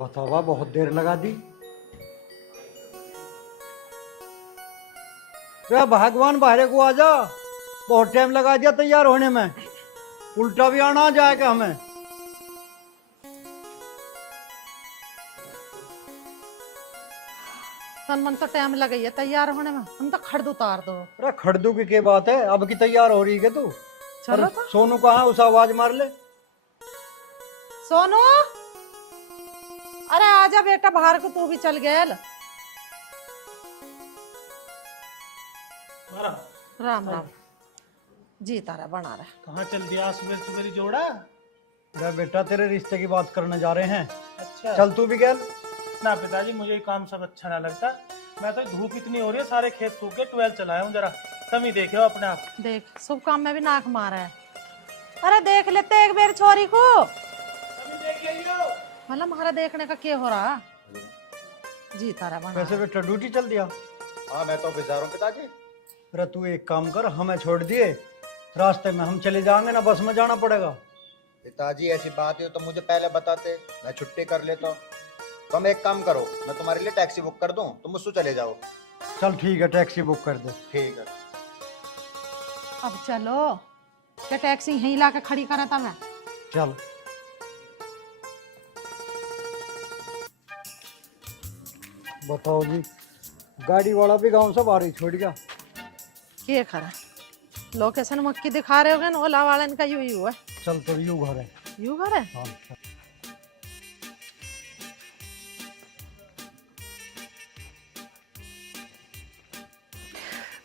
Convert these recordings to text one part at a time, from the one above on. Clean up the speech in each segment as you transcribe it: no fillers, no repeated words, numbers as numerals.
बतावा बहुत देर लगा दी। रे भगवान बाहर को आ जा, बहुत टाइम लगा दिया तैयार होने में। उल्टा भी आना आ जाएगा हमें। मन तो टाइम लग गई है तैयार होने में, हम तो खड़द उतार दो। अरे खड़दू की क्या बात है, अब की तैयार हो रही है तू। चलो अरे तो। सोनू कहाँ, उसे आवाज मार ले। सोनू, अरे आजा बेटा बाहर को, तू भी चल गया। राम राम जी, तारा बना रहा। कहाँ चल दिया सुबह सुबह जोड़ा? अरे बेटा तेरे रिश्ते की बात करने जा रहे हैं। अच्छा चल तू भी गया। ना पिताजी, मुझे ये काम सब अच्छा ना लगता। मैं तो धूप इतनी हो रही है, सारे खेत सूख के 12 चलाया हूँ, जरा तुम ही देखे हो अपने आप। देख शुभ काम में भी नाक मारा है। अरे देख लेते एक बेर छोरी को, मतलब हमारा देखने का क्या हो रहा जी। तारा बना वैसे बेटा ड्यूटी चल दिया। हाँ मैं तो ऑफिस जा रहा हूँ पिताजी। अरे तू एक काम कर, हमें छोड़ दिए रास्ते में, हम चले जाएंगे ना, बस में जाना पड़ेगा। पिताजी ऐसी बात है तो मुझे पहले बताते, मैं छुट्टी कर लेता हूँ। तुम एक काम करो, मैं तुम्हारे लिए टैक्सी बुक कर दूं, तुम मुझसे चले जाओ। चल ठीक है, टैक्सी बुक कर दे। ठीक है। अब चलो, क्या टैक्सी यहीं ला के खड़ी करा था मैं। चल बताओ जी, गाड़ी वाला भी गांव से बाहर ही छोड़ गया। क्या खरा लोकेशन मक्की दिखा रहे होगे ना, ओला वाला इनका यू ही हुआ। चल तो यू घर है। यू घर है। हाँ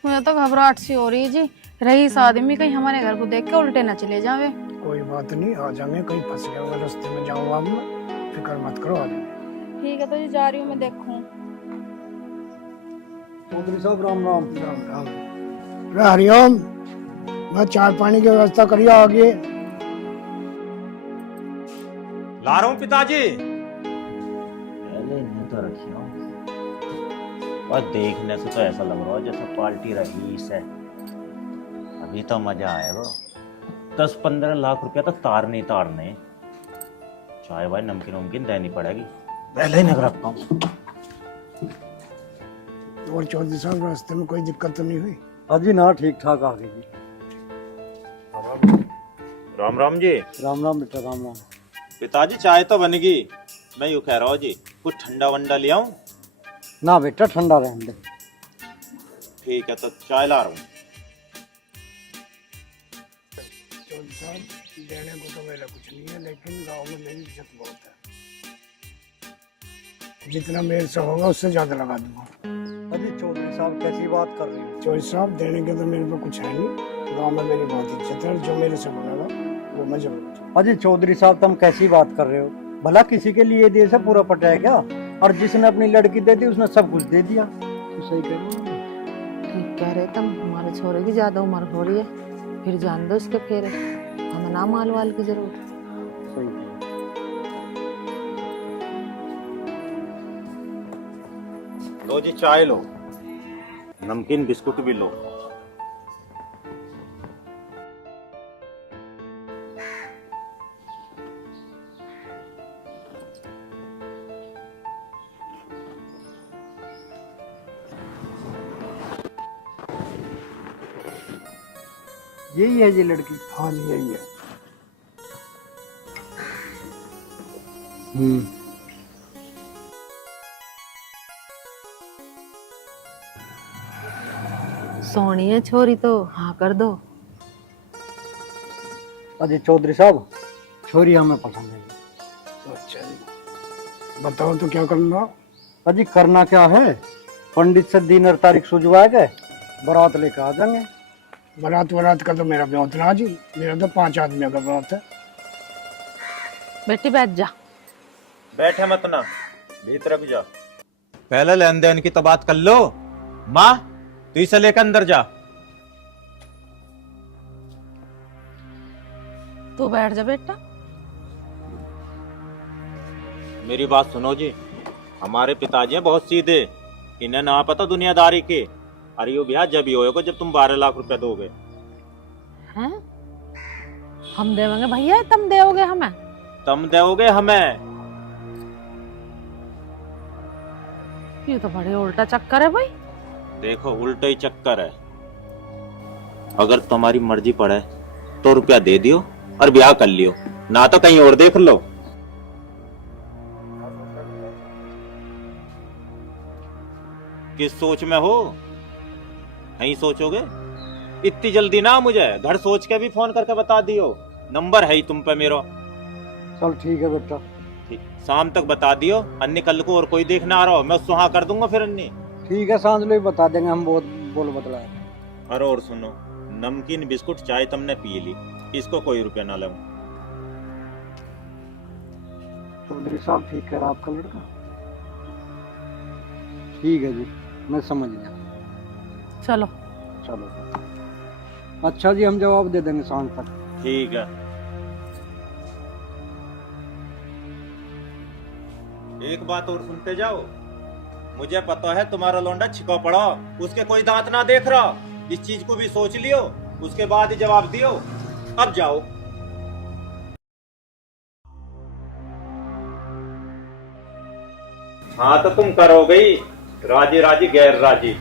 मुझे तो घबराहट सी हो रही है जी। रईस आदमी कहीं हमारे घर को देख के उल्टे न चले जावे। कोई बात नहीं, आ जाएंगे, कहीं फंस गया होगा रास्ते में, जाऊंगा मैं, फिक्र मत करो, आ जाएंगे। ठीक है तो जी, जा रही हूँ मैं, देखूं। चौधरी साहब राम राम। राम राम। अरे हरिओम, मैं चाय पानी की व्यवस्था करिए आगे। ला रहा हूँ पिताजी। पहले इन्हें तो रखियो, और देखने से तो ऐसा लग रहा है जैसे पार्टी रईस है। अभी तो मजा आएगा। 10-15 लाख रुपया तो तारने तारने। चाय वाय नमकीन वमकीन देनी पड़ेगी, पहले ही नग रखता हूँ। और चौधरी साहब, रास्ते में कोई दिक्कत तो नहीं हुई? अजी ना, ठीक ठाक आ गई जी। राम राम जी। राम राम बेटा, राम राम। पिताजी चाय तो बनेगी, मैं यूँ कह रहा हूँ जी, कुछ ठंडा वंडा ले आऊं? ना बेटा, ठंडा रहने दे। ठीक है तो चाय ला रहा हूँ। चौधरी साहब, देने को तो मेरा कुछ नहीं है, लेकिन गांव में मेरी इज्जत बहुत है। जितना मेरे से होगा उससे ज्यादा लगा दूंगा। अजी चौधरी साहब कैसी बात कर रही हो। चौधरी साहब, देने के तो मेरे पे कुछ है नहीं, गांव में मेरी बहुत इज्जत है, जो मेरे से मांगेगा वो मैं जरूर दूंगा। अजी चौधरी साहब तुम कैसी बात कर रहे हो, भला किसी के लिए दे से पूरा पटा है क्या? और जिसने अपनी लड़की दे दी उसने सब कुछ दे दिया। तो सही कह रहे हो। ठीक कह रहे तुम, हमारे छोरे की ज्यादा उम्र हो रही है, फिर जान दो इसके फेरे, हमें ना माल वाल की जरूरत। सही कह रहे हो। लो जी चाय लो, नमकीन बिस्कुट भी लो। यही है जी लड़की। हाँ जी, यही है। सोनी है छोरी तो हाँ कर दो। अजी चौधरी साहब, छोरी हमें पसंद है। अच्छा जी, बताओ तो क्या करना? अजी करना क्या है, पंडित से दिन और तारीख सुझवा के बारात लेकर आ जाएंगे। बारात का तो मेरा ब्याह ना जी, मेरा तो 5 आदमियों का ब्याह है। बेटी बैठ जा। बैठे मत ना, भीतर जा। पहले लेन देन की तो बात कर लो। माँ तू इसे लेकर अंदर जा। तू बैठ जा बेटा। मेरी बात सुनो जी, हमारे पिताजी हैं बहुत सीधे, इन्हें ना पता दुनियादारी के। अरे यो ब्याह जब ही होएगा जब तुम 12 लाख रुपया दोगे। हैं? हम देवेंगे भैया, तुम दोगे हमें? तुम दोगे हमें? ये तो बड़े उल्टा चक्कर है भाई। देखो उल्टा ही चक्कर है। अगर तुम्हारी मर्जी पड़े तो रुपया दे दियो और ब्याह कर लियो, ना तो कहीं और देख लो। किस सोच में हो? नहीं सोचोगे? इतनी जल्दी ना, मुझे घर सोच के भी फोन करके बता दियो। नंबर है ही तुम पे मेरा। चल ठीक है बेटा। ठीक, शाम तक बता दियो। अन्य कल को और कोई देखना आ रहा हो मैं उसको हाँ कर दूंगा फिर अन्य। ठीक है, सांझ लो बता देंगे हम, बहुत बोल बतलाए। अरे और सुनो, नमकीन बिस्कुट चाय तुमने पी ली, इसको कोई रुपया ना लो। चौधरी साहब ठीक है आपका लड़का? ठीक है जी, मैं समझ गया। चलो चलो अच्छा जी, हम जवाब दे देंगे शाम तक। ठीक है। एक बात और सुनते जाओ, मुझे पता है तुम्हारा लौंडा छिपा पड़ा, उसके कोई दांत ना देख रहा। इस चीज को भी सोच लियो, उसके बाद ही जवाब दियो। अब जाओ। हाँ तो तुम करोगे ही, राजी राजी गैर राजी।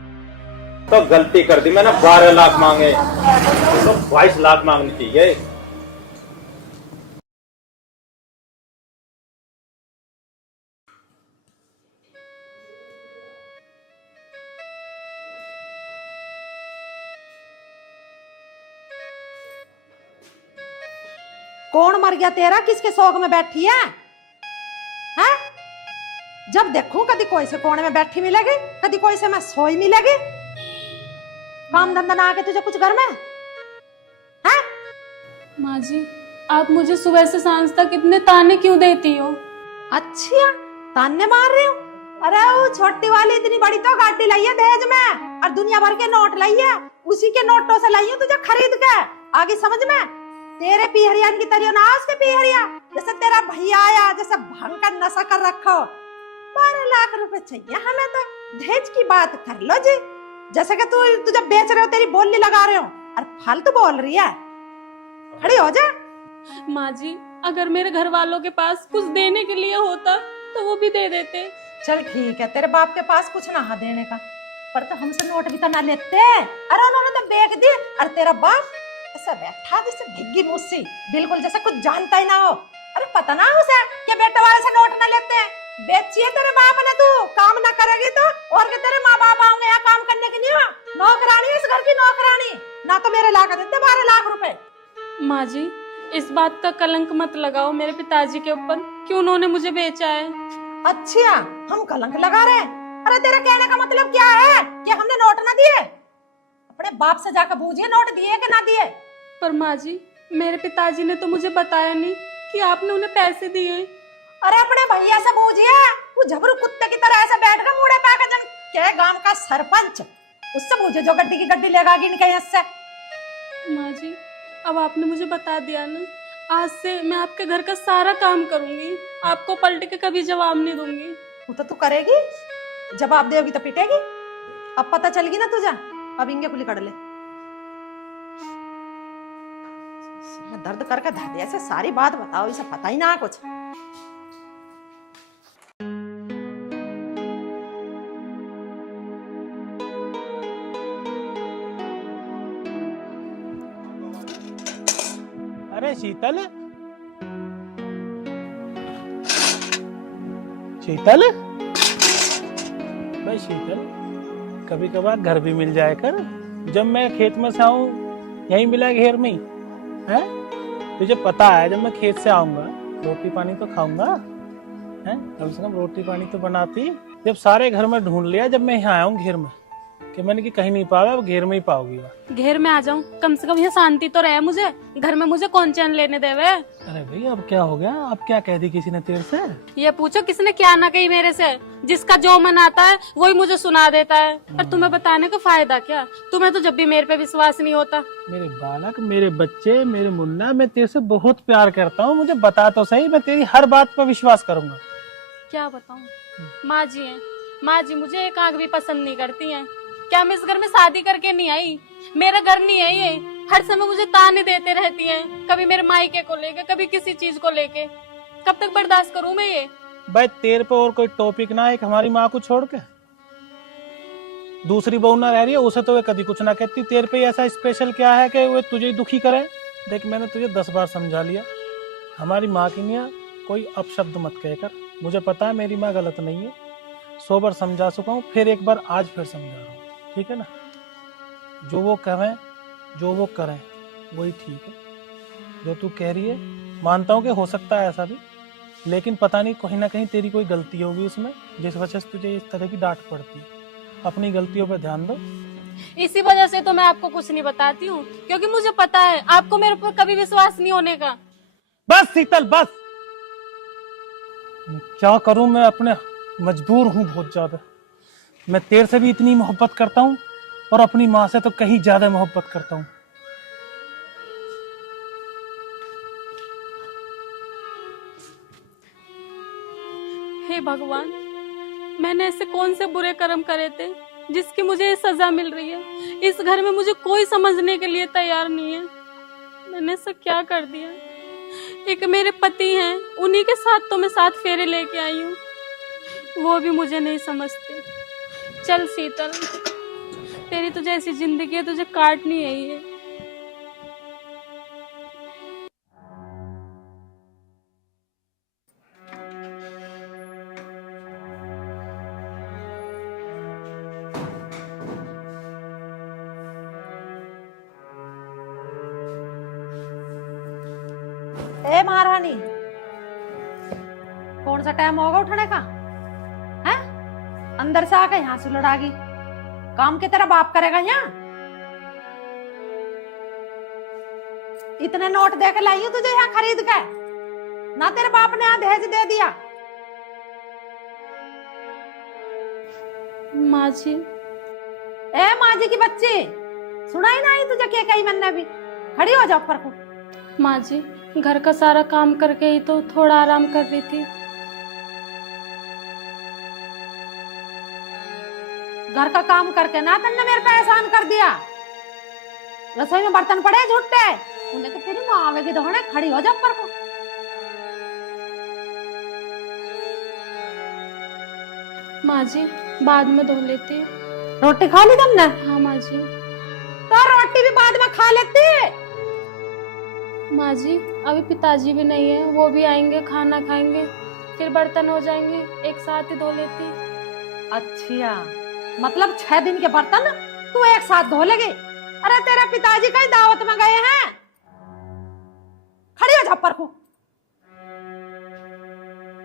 तो गलती कर दी मैंने, 12 लाख मांगे तो 22 लाख मांगनी चाहिए। कौन मर गया तेरा? किसके शौक में बैठी है? हैं? जब देखूं कभी कोई से कोने में बैठी मिलेगी, कभी कोई से मैं सोई मिलेगी। काम धंधा ना आके तुझे कुछ घर में हैं? माँ जी, आप मुझे सुबह से सांझ तक इतने ताने क्यों देती हो? अच्छा, ताने मार रही हूँ? अरे वो छोटी वाली इतनी बड़ी तो गाड़ी लाई है दहेज में, और दुनिया भर के नोट लाई है, उसी के नोटों से लाई हूँ तुझे खरीद के। आगे समझ में? तेरे पीहरियान की तरह ना उसके पीहरिया, जैसे तेरा भैया आया जैसे भांग का नशा कर रखो। 12 लाख रुपए चाहिए हमें तो। दहेज की बात कर लो जी, जैसे कि तुझे बेच रहे हो, तेरी बोली लगा रहे हो और फालतू बोल रही है। खड़ी हो जा। माँ जी, अगर मेरे घर वालों के पास कुछ देने के लिए होता तो वो भी दे देते। चल ठीक है, तेरे बाप के पास कुछ ना है देने का, पर तो हमसे नोट भी तो ना लेते। अरे उन्होंने तो बेच दी, और तेरा बाप ऐसा बैठा जैसे भिग्गी मुस्सी, बिल्कुल जैसे कुछ जानता ही ना हो। अरे पता ना उसे कि बेटे वाले से नोट ना लेते हैं। बेचिए तेरे बाप ने, तू काम ना करेगी तो और के तेरे माँ बाप आएंगे यहाँ काम करने के लिए। नौकरानी, इस घर की नौकरानी ना, तो मेरे ला कर देते 12 लाख रुपए। माँ जी, इस बात का कलंक मत लगाओ मेरे पिताजी के ऊपर कि उन्होंने मुझे बेचा है। अच्छा, हम कलंक लगा रहे हैं? अरे तेरे कहने का मतलब क्या है कि हमने नोट ना दिए? अपने बाप से जाकर पूछिए नोट दिए कि ना दिए। पर माँ जी, मेरे पिताजी ने तो मुझे बताया नहीं कि आपने उन्हें पैसे दिए। अरे अपने भैया से पूछिए, वो झबरू कुत्ते की तरह ऐसे बैठ कर मुड़े पाकर जन के गांव का सरपंच, उससे पूछे जो गड्डी की गड्डी लेगा गिन के इससे। माँ जी, अब आपने मुझे बता दिया ना, आज से मैं आपके घर का सारा काम करूंगी, आपको पलट के कभी जवाब नहीं दूंगी। वो तो तू करेगी, जवाब देगी तो पिटेगी। अब पता चलेगी ना तुझे, अब इंगे कुली कर ले। दर्द करके धर दिया, ऐसे सारी बात बताओ, इसे पता ही ना कुछ। अरे शीतल, शीतल, भाई शीतल, कभी कभार घर भी मिल जाए कर। जब मैं खेत में से आऊं यहीं मिला घेर में ही है। तुझे पता है जब मैं खेत से आऊंगा रोटी पानी तो खाऊंगा, हैं? कम से कम रोटी पानी तो बनाती। जब सारे घर में ढूंढ लिया, जब मैं यहाँ आया हूँ घेर में, कि मैंने कि कहीं नहीं पाया, अब घेर में ही पाओगी। घेर में आ जाऊं, कम से कम यहाँ शांति तो रहे मुझे। घर में मुझे कौन चैन लेने देवे? अरे भाई अब क्या हो गया? अब क्या कह दी किसी ने तेरे से? ये पूछो किसने क्या ना कही मेरे से। जिसका जो मन आता है वही मुझे सुना देता है, और तुम्हें बताने का फायदा क्या? तुम्हें तो जब भी मेरे पे विश्वास नहीं होता। मेरे बालक, मेरे बच्चे, मेरे मुन्ना, मैं तेरे से बहुत प्यार करता हूँ। मुझे बता तो सही, मैं तेरी हर बात पर विश्वास करूंगा। क्या बताऊं? माँ जी है, माँ जी मुझे एक आंख भी पसंद नहीं करती हैं। क्या मैं इस घर में शादी करके नहीं आई? मेरा घर नहीं है ये। हर समय मुझे ताने देते रहती हैं, कभी मेरे मायके को लेके, कभी किसी चीज को लेके। कब तक बर्दाश्त करूं मैं ये? भाई तेरे पे और कोई टॉपिक ना है हमारी माँ को छोड़ के? दूसरी बहू ना रह रही है उसे तो वे कभी कुछ ना कहती। तेरे पे ऐसा स्पेशल क्या है कि वे तुझे ही दुखी करे? देख मैंने तुझे 10 बार समझा लिया, हमारी माँ की नहीं कोई अपशब्द मत कहकर। मुझे पता है मेरी माँ गलत नहीं है, 100 बार समझा चुका हूँ, फिर एक बार आज फिर समझा रहा हूँ, ठीक है ना? जो वो कहें जो वो करें वही ठीक है। जो तू कह रही है मानता हूँ कि हो सकता है ऐसा भी, लेकिन पता नहीं कहीं ना कहीं तेरी कोई गलती होगी उसमें, जिस वजह से तुझे इस तरह की डांट पड़ती है। अपनी गलतियों पर ध्यान दो। इसी वजह से तो मैं आपको कुछ नहीं बताती हूँ, क्योंकि मुझे पता है आपको मेरे ऊपर कभी विश्वास नहीं होने का। बस शीतल बस, मैं क्या करूं, मैं अपने मजबूर हूं बहुत ज्यादा। मैं तेरे से भी इतनी मोहब्बत करता हूं और अपनी माँ से तो कहीं ज्यादा मोहब्बत करता हूं। हे भगवान, मैंने ऐसे कौन से बुरे कर्म करे थे जिसकी मुझे ये सजा मिल रही है? इस घर में मुझे कोई समझने के लिए तैयार नहीं है। मैंने ऐसा क्या कर दिया? एक मेरे पति हैं, उन्हीं के साथ तो मैं 7 फेरे लेके आई हूँ, वो भी मुझे नहीं समझते। चल शीतल, तेरी तो जैसी जिंदगी है तुझे काटनी है ये। ए महारानी, कौन सा टाइम होगा उठने का? हैं? अंदर से आके यहाँ से लड़ागी, काम की तरह बाप करेगा यहाँ? इतने नोट दे के लाई हूं तुझे यहाँ खरीद के, ना तेरे बाप ने यहाँ दहेज दे दिया? माँ जी। ए माँ जी की बच्ची, सुनाई ना आई तुझे क्या कही मैंने भी? खड़ी हो जाओ ऊपर को। माँ जी, घर का सारा काम करके ही तो थोड़ा आराम कर रही थी। घर का काम करके ना तन्ने मेरे पे एहसान कर दिया। रसोई में बर्तन पड़े झूठे, उन्हें तो तेरी माँ आवेगी दौड़े। खड़ी हो जा ऊपर को। माँ जी, बाद में धो लेती। रोटी खा ली तुमने? हाँ माँ जी। तो रोटी भी बाद में खा लेती। माँ जी, अभी पिताजी भी नहीं है, वो भी आएंगे, खाना खाएंगे, फिर बर्तन हो जाएंगे, एक साथ ही धो लेती। अच्छा, मतलब 6 दिन के बर्तन तू एक साथ धो लेगी? अरे तेरे पिताजी कहीं दावत में गए हैं? खड़ी हो जा ऊपर को।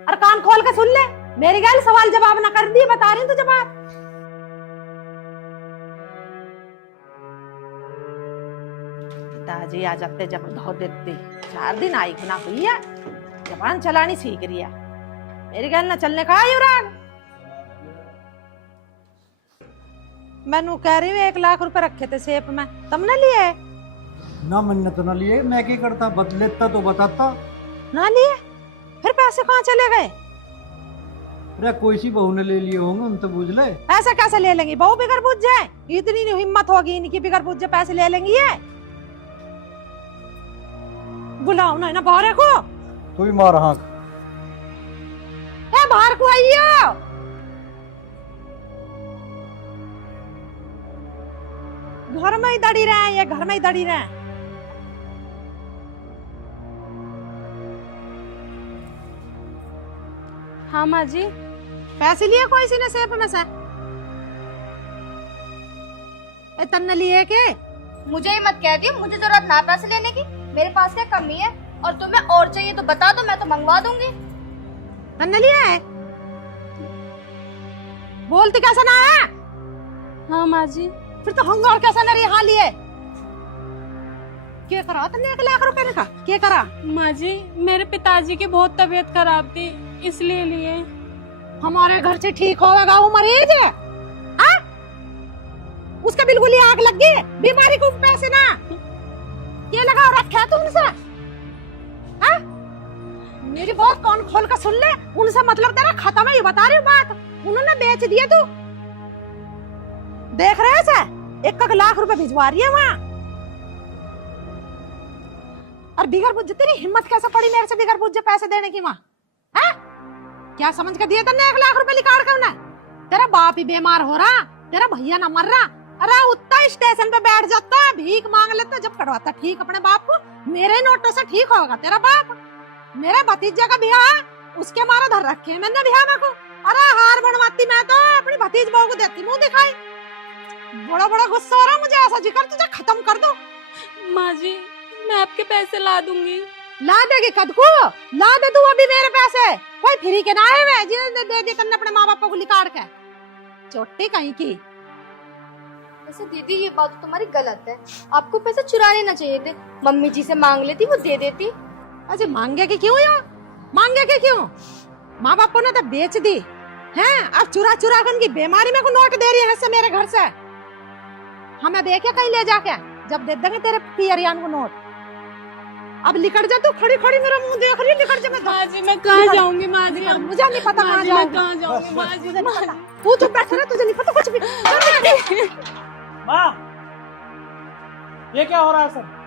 और कान खोल के सुन ले, मेरी गैल सवाल जवाब ना कर दी, बता रही हूँ तुझे बात। पिताजी आ जाते जब धो देती। 4 दिन आई गुना हुई है, जबान चलानी सीख रही है। मेरी गैल ना चलने का युवराज। मैनू कह रही हूँ 1 लाख रुपए रखे थे सेफ में, तुमने लिए? ना मैंने तो ना लिए, मैं क्या करता, बदलेता तो बताता। ना लिए? फिर पैसे कहाँ चले गए? अरे कोई सी बहू ने ले लिए होंगे, उन तो बुझ ले। ऐसा कैसे ले लेंगी? बहू बिगर बुझ जाए? इतनी नहीं हिम्मत होगी इनकी, बिगर बुझ जाए पैसे ले लेंगी ये? बुलाओ ना ना बाहर को। तू ही मार हाँक। ए बाहर को आइयो। घर में ही दड़ी रहे, ये घर में ही दड़ी रहे। हाँ माँ जी। पैसे लिए कोई सी ने सेफ में से? ए तन्ने लिए के? मुझे ही मत कह दियो, मुझे जरूरत ना पैसे लेने की। मेरे पास क्या कमी है? और तुम्हें और चाहिए तो बता दो, मैं तो मंगवा दूंगी। तन्ने लिया है? बोलती कैसा ना है? हाँ माँ जी। फिर तो हंगार कैसा ना रही? हाँ लिए। क्या करा तन्ने 1 लाख रुपए का? क्या करा? माँ जी, मेरे पिताजी की बहुत तबीयत खराब थी, इसलिए लिए। हमारे घर से ठीक होगा वो मरीज है? हाँ? उसका बिल्कुल ही आग लग गई, बीमारी को पैसे ना ये लगाओ रखा तू उनसे? हाँ? मेरी बात कान खोल कर सुन ले, उनसे मतलब तेरा खत्म है, ये बता रही हूँ बात। उन्होंने बेच दिए, तू देख रहे से 1 लाख रुपए भिजवा रही है वहाँ। और बिगर बुझ तेरी हिम्मत कैसे पड़ी मेरे से बिगर बुझ पैसे देने की? वहाँ क्या समझ के दिए तन्ने 1 लाख रुपए निकाल कर? उन्हें तेरा बाप ही बीमार हो रहा, तेरा भैया ना मर रहा, अरे उतना स्टेशन पे बैठ जाता, भीख मांग लेता, जब करवाता ठीक अपने बाप को। मेरे नोटों से ठीक होगा तेरा बाप। मेरे भतीजे का ब्याह उसके मारा धर रखे मैंने ब्याह में को। अरे हार बनवाती मैं तो अपनी भतीज बहू को देती, मुंह दिखाई। बड़ा बड़ा गुस्सा हो रहा मुझे, ऐसा जिक्र तुझे खत्म कर दो। माँ जी मैं आपके पैसे ला दूंगी। ला देगी कद को, ला दे तू अभी मेरे पैसे, कोई फ्री के ना आए हुए जिन्हें दे दी तन्ने अपने माँ बाप को लिकाड़ के। चोटी कहीं की। वैसे दीदी ये बात तो तुम्हारी गलत है, आपको पैसे चुराने ना चाहिए थे, मम्मी जी से मांग लेती वो दे देती। अजय मांगे के क्यों यार, मांगे के क्यों? माँ बाप ने तो बेच दी हैं, अब चुरा चुरा कर उनकी बीमारी में को नोट दे रही है से मेरे घर से। हमें देखे कहीं ले जाके, जब दे देंगे तेरे पियरियान को नोट। अब लिकड़ जा तू, खड़ी खड़ी मेरा मुंह देख रही है, लिकड़ जा। माँ जी मैं कहाँ जाऊंगी माँ जी? मुझे नहीं पता कहाँ जाऊंगी, कहाँ जाऊंगी माँ जी? मुझे नहीं पता, तू चुप बैठ रहा, तुझे नहीं पता कुछ भी। माँ ये क्या हो रहा है सर?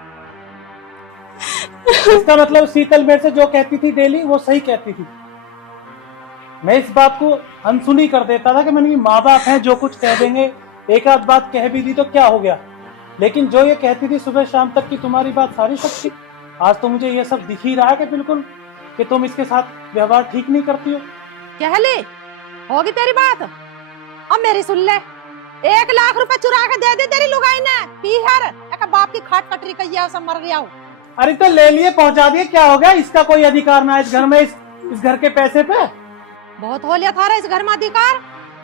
इसका मतलब शीतल मेरे से जो कहती थी डेली वो सही कहती थी। मैं इस बात को अनसुनी कर देता था कि मैंने माँ बाप हैं जो कुछ कह देंगे, एक आध बात कह भी दी तो क्या हो गया, लेकिन जो ये कहती थी सुबह शाम तक की तुम्हारी बात सारी सच थी। आज तो मुझे ये सब दिख ही रहा है कि बिल्कुल कि तुम इसके साथ व्यवहार ठीक नहीं करती हो। कह ले होगी तेरी बात, अब मेरी सुन ले। 1 लाख रुपए चुरा के दे दी तेरी लुगाई ने, पीहर एक बाप की खाट कटरी कही सब मर गया। अरे तो ले लिए पहुंचा दिए, क्या हो गया? इसका कोई अधिकार ना है इस घर में, इस घर के पैसे पे। बहुत हो लिया था इस घर में अधिकार,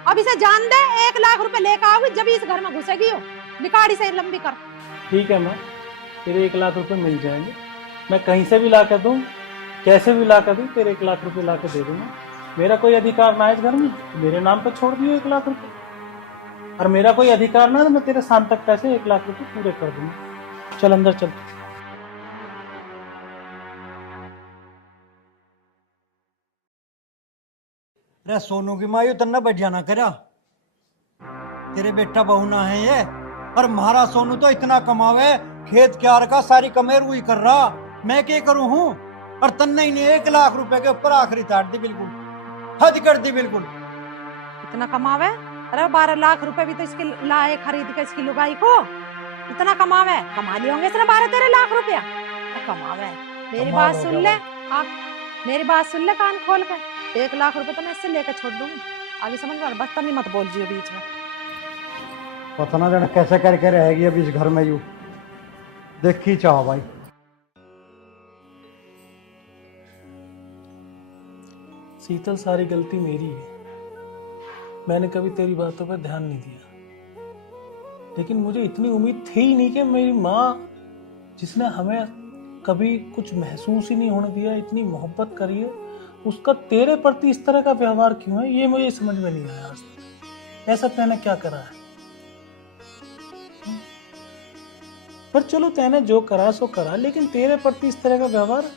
अब इसे जान दे। 1 लाख रुपए लेकर आओगी जब इस घर में घुसेगी हो, निकाड़ी से लंबी कर। ठीक है माँ, तेरे 1 लाख रुपए मिल जाएंगे, मैं कहीं से भी ला कर दूं, कैसे भी ला कर दूं, तेरे 1 लाख रुपए ला कर दे दूंगा। मेरा कोई अधिकार ना है इस घर में, मेरे नाम पर छोड़ दियो 1 लाख रुपए, और मेरा कोई अधिकार ना है, मैं तेरे शाम तक पैसे 1 लाख रुपए पूरे कर दूंगा। चल अंदर चल। अरे सोनू की माँ, यू तन्ना बढ़िया ना करा, तेरे बेटा बहू ना है ये। और महारा सोनू तो इतना कमावे, खेत क्यार का सारी कमेर वही कर रहा, मैं क्या करूं हूँ? और तन्ने ही ने 1 लाख रुपए के ऊपर आखिरी ताट दी, बिल्कुल हद कर दी बिल्कुल। इतना कमावे? अरे 12 लाख रुपए भी तो इसके लाए खरीद के इसकी लुगाई को, इतना कमावे। कमा लिए होंगे इसने 12-13 लाख रुपया कमावे। मेरी बात सुन ले आप, मेरी बात सुन ले कान खोल के। 1 लाख रुपए तो मैं इससे लेकर छोड़ दूंगी, आगे समझ में। बदतमीजी मत बोल जियो बीच में। पता ना जाने कैसे करके रहेगी अब इस घर में, यू देखी चाह भाई। शीतल, सारी गलती मेरी है, मैंने कभी तेरी बातों पर ध्यान नहीं दिया, लेकिन मुझे इतनी उम्मीद थी ही नहीं कि मेरी माँ, जिसने हमें कभी कुछ महसूस ही नहीं होने दिया, इतनी मोहब्बत करी है, उसका तेरे प्रति इस तरह का व्यवहार क्यों है, ये मुझे समझ में नहीं आया आज तक। ऐसा तैने क्या करा है? पर चलो तैने जो करा सो करा, लेकिन तेरे प्रति इस तरह का व्यवहार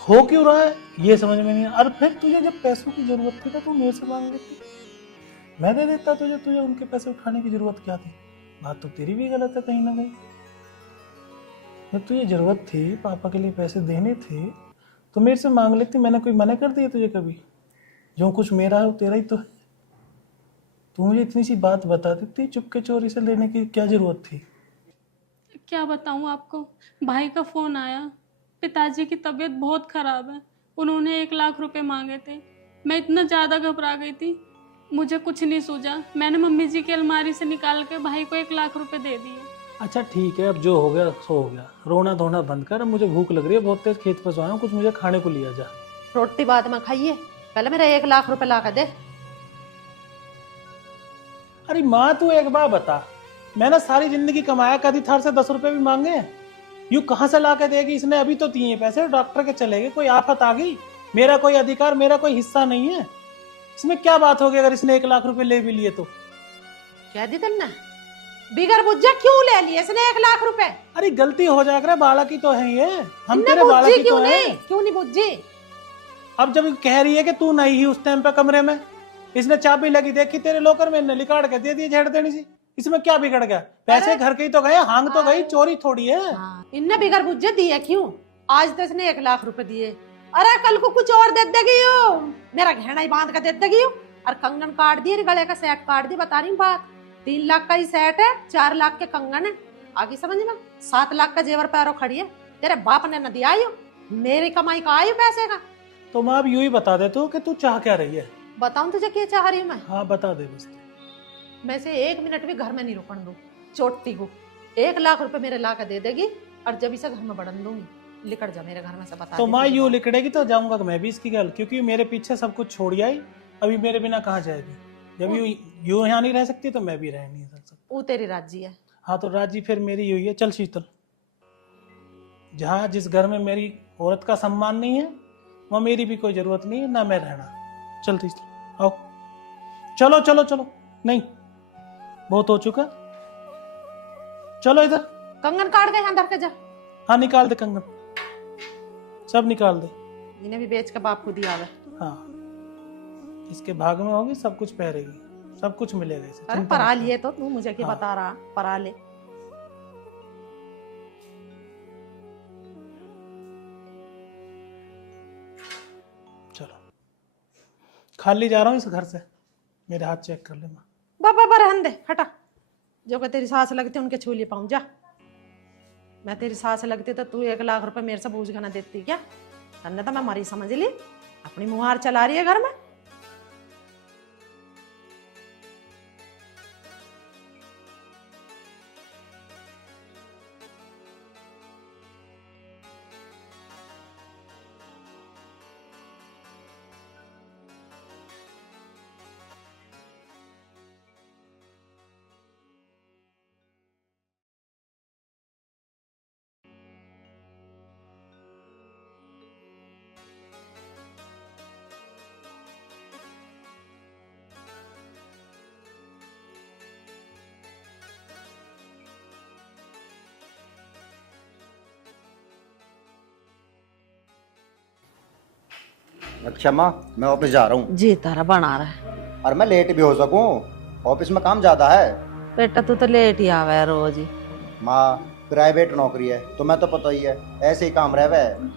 हो क्यों रहा है ये समझ में नहीं। और फिर तुझे जब पैसों की जरूरत थी तो तू मेरे से मांग लेती, मैं दे देता तुझे, तुझे उनके पैसे उठाने की जरूरत क्या थी? बात तो तेरी भी गलत है कहीं ना कहीं। जब तुझे जरूरत थी, पापा के लिए पैसे देने थे, तो मेरे से मांग लेती, मैंने कोई मना कर दिया तुझे कभी? जो कुछ मेरा है वो तेरा ही तो है। तू मुझे इतनी सी बात बता देती, चुपके चोरी से लेने की क्या जरूरत थी? क्या बताऊं आपको, भाई का फोन आया, पिताजी की तबीयत बहुत खराब है, उन्होंने 1 लाख रुपए मांगे थे। मैं इतना ज्यादा घबरा गई थी, मुझे कुछ नहीं सूझा, मैंने मम्मी जी की अलमारी से निकाल के भाई को 1 लाख रुपए दे दिए। अच्छा ठीक है, अब जो हो गया सो हो गया, रोना धोना बंद कर। अब मुझे भूख लग रही है बहुत तेज, खेत पर आया हूं, कुछ मुझे खाने को लिया जा। रोटी बाद में खाइए, पहले मेरा 1 लाख रुपए ला कर दे। अरे माँ तू एक बार बता, मैंने सारी जिंदगी कमाया, कभी थार से 10 रुपए भी मांगे? यू कहाँ से ला के देगी? इसने अभी तो दिए पैसे, डॉक्टर के चले गए, कोई आफत आ गई, मेरा कोई अधिकार, मेरा कोई हिस्सा नहीं है इसमें। क्या बात होगी अगर इसने 1 लाख रुपए ले भी लिए तो? क्या दी तन्ना बिगर बुझे क्यों ले लिए इसने 1 लाख रुपए? अरे गलती हो जाएगा, बालक ही तो है ये, हम तेरे बालक ही तो हैं। क्यों नहीं बुझी? अब जब कह रही है कि तू नहीं ही उस टाइम पे कमरे में, इसने चाबी लगी देखी तेरे लॉकर में, ने लिकाड़ के दे दी झेड़ देनी सी, इसमें क्या बिगड़ गया? पैसे घर के ही तो गए, हांग तो गई, चोरी थोड़ी है। इनने बिगर बुझे दिए क्यों? आज तो इसने 1 लाख रुपए दिए, अरे कल को कुछ और दे देगी यो, मेरा गहना ही बांध कर दे देगी यो, और कंगन काट दिए, गले का सेट काट दी, बता रही हूँ बात। 3 लाख का ही सेट है, 4 लाख के कंगन है, आगे समझ में, 7 लाख का जेवर पैरों खड़ी है। तेरे बाप ने न दिया आयु, मेरी कमाई का आयु पैसे का। तो माँ अब यूं ही बता दे तू कि तू चाह क्या रही है। बताऊं तुझे क्या चाह रही हूँ मैं? हाँ बता दे बस। मैं से 1 मिनट भी घर में नहीं रुकन दूं, चोटती को 1 लाख रुपए मेरे ला के दे देगी और जब इसे घर में बढ़न दूंगी, लिकड़ जा मेरे घर में से, बता। तो माँ यूं लिकड़ेगी तो जाऊंगा मैं भी इसकी गल, क्योंकि मेरे पीछे सब कुछ छोड़ आई, अभी मेरे बिना कहाँ जाएगी। जब यूं यहाँ नहीं रह सकती तो मैं भी रह नहीं सकता। वो तेरी राजी है। हाँ तो राजी फिर मेरी हुई है। चल शीतल, जहाँ जिस घर में मेरी औरत का सम्मान नहीं है वहाँ मेरी भी कोई जरूरत नहीं है, ना मैं रहना। चल शीतल आओ, चलो चलो चलो, नहीं बहुत हो चुका, चलो इधर। कंगन काट गए अंदर के जा। हाँ निकाल दे कंगन, सब निकाल दे। इन्हें भी बेच के बाप को दिया है। हाँ इसके भाग में होगी, सब कुछ पहरेगी, सब कुछ मिलेगा इसे। अरे परा लिए तो तू मुझे क्या हाँ। बता रहा, परा ले। चलो खाली जा रहा हूँ इस घर से, मेरे हाथ चेक कर ले माँ। बाबा रहन दे, हटा। जो कि तेरी सास लगती उनके छू लिए पाऊं, जा। मैं तेरी सास लगती तो तू 1 लाख रुपए मेरे से बूझ ना देती क्या? अन्य तो मैं मरी समझ ली, अपनी मुहार चला रही है घर में। अच्छा माँ, मैं ऑफिस जा रहा हूँ। जी तारा बना रहा है। और मैं लेट भी हो सकूँ, ऑफिस में काम ज्यादा है। बेटा तू तो लेट ही आवा है रोज ही। माँ प्राइवेट नौकरी है, तुम्हें तो पता ही है, ऐसे ही काम रहे है।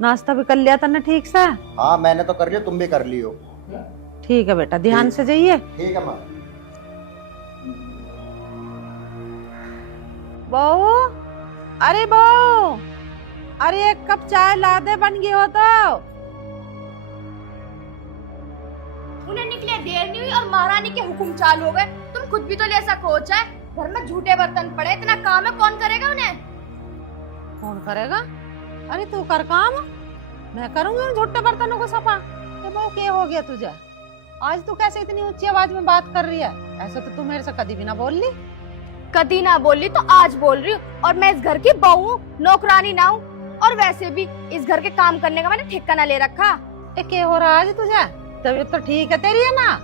नाश्ता भी कर लिया तने ठीक से? हाँ मैंने तो कर लिया, तुम भी कर लियो। ठीक है बेटा, ध्यान से जाइए। ठीक है माँ। बहू, अरे बहू, अरे 1 कप चाय ला दे, बन गई हो तो। उन्हें निकले देर नहीं हुई और महारानी के हुक्म चालू हो गए। तुम खुद भी तो ले सको चाहे, घर में झूठे बर्तन पड़े, इतना काम है, कौन करेगा उन्हें? कौन करेगा? अरे तू कर काम, मैं करूंगी उन झूठे बर्तनों को सफा। ये बहू क्या हो गया तुझे? आज तू कैसे इतनी ऊंची आवाज में बात कर रही है? ऐसे तो तू मेरे से कभी भी ना बोल ली। कभी ना बोली तो आज बोल रही हूँ, और मैं इस घर की बहू हूँ, नौकरानी ना हूँ। और वैसे भी इस घर के काम करने का मैंने ठेका ना ले रखा। ये क्या हो रहा है आज तुझे? तबीयत तो ठीक है तेरी, है ना?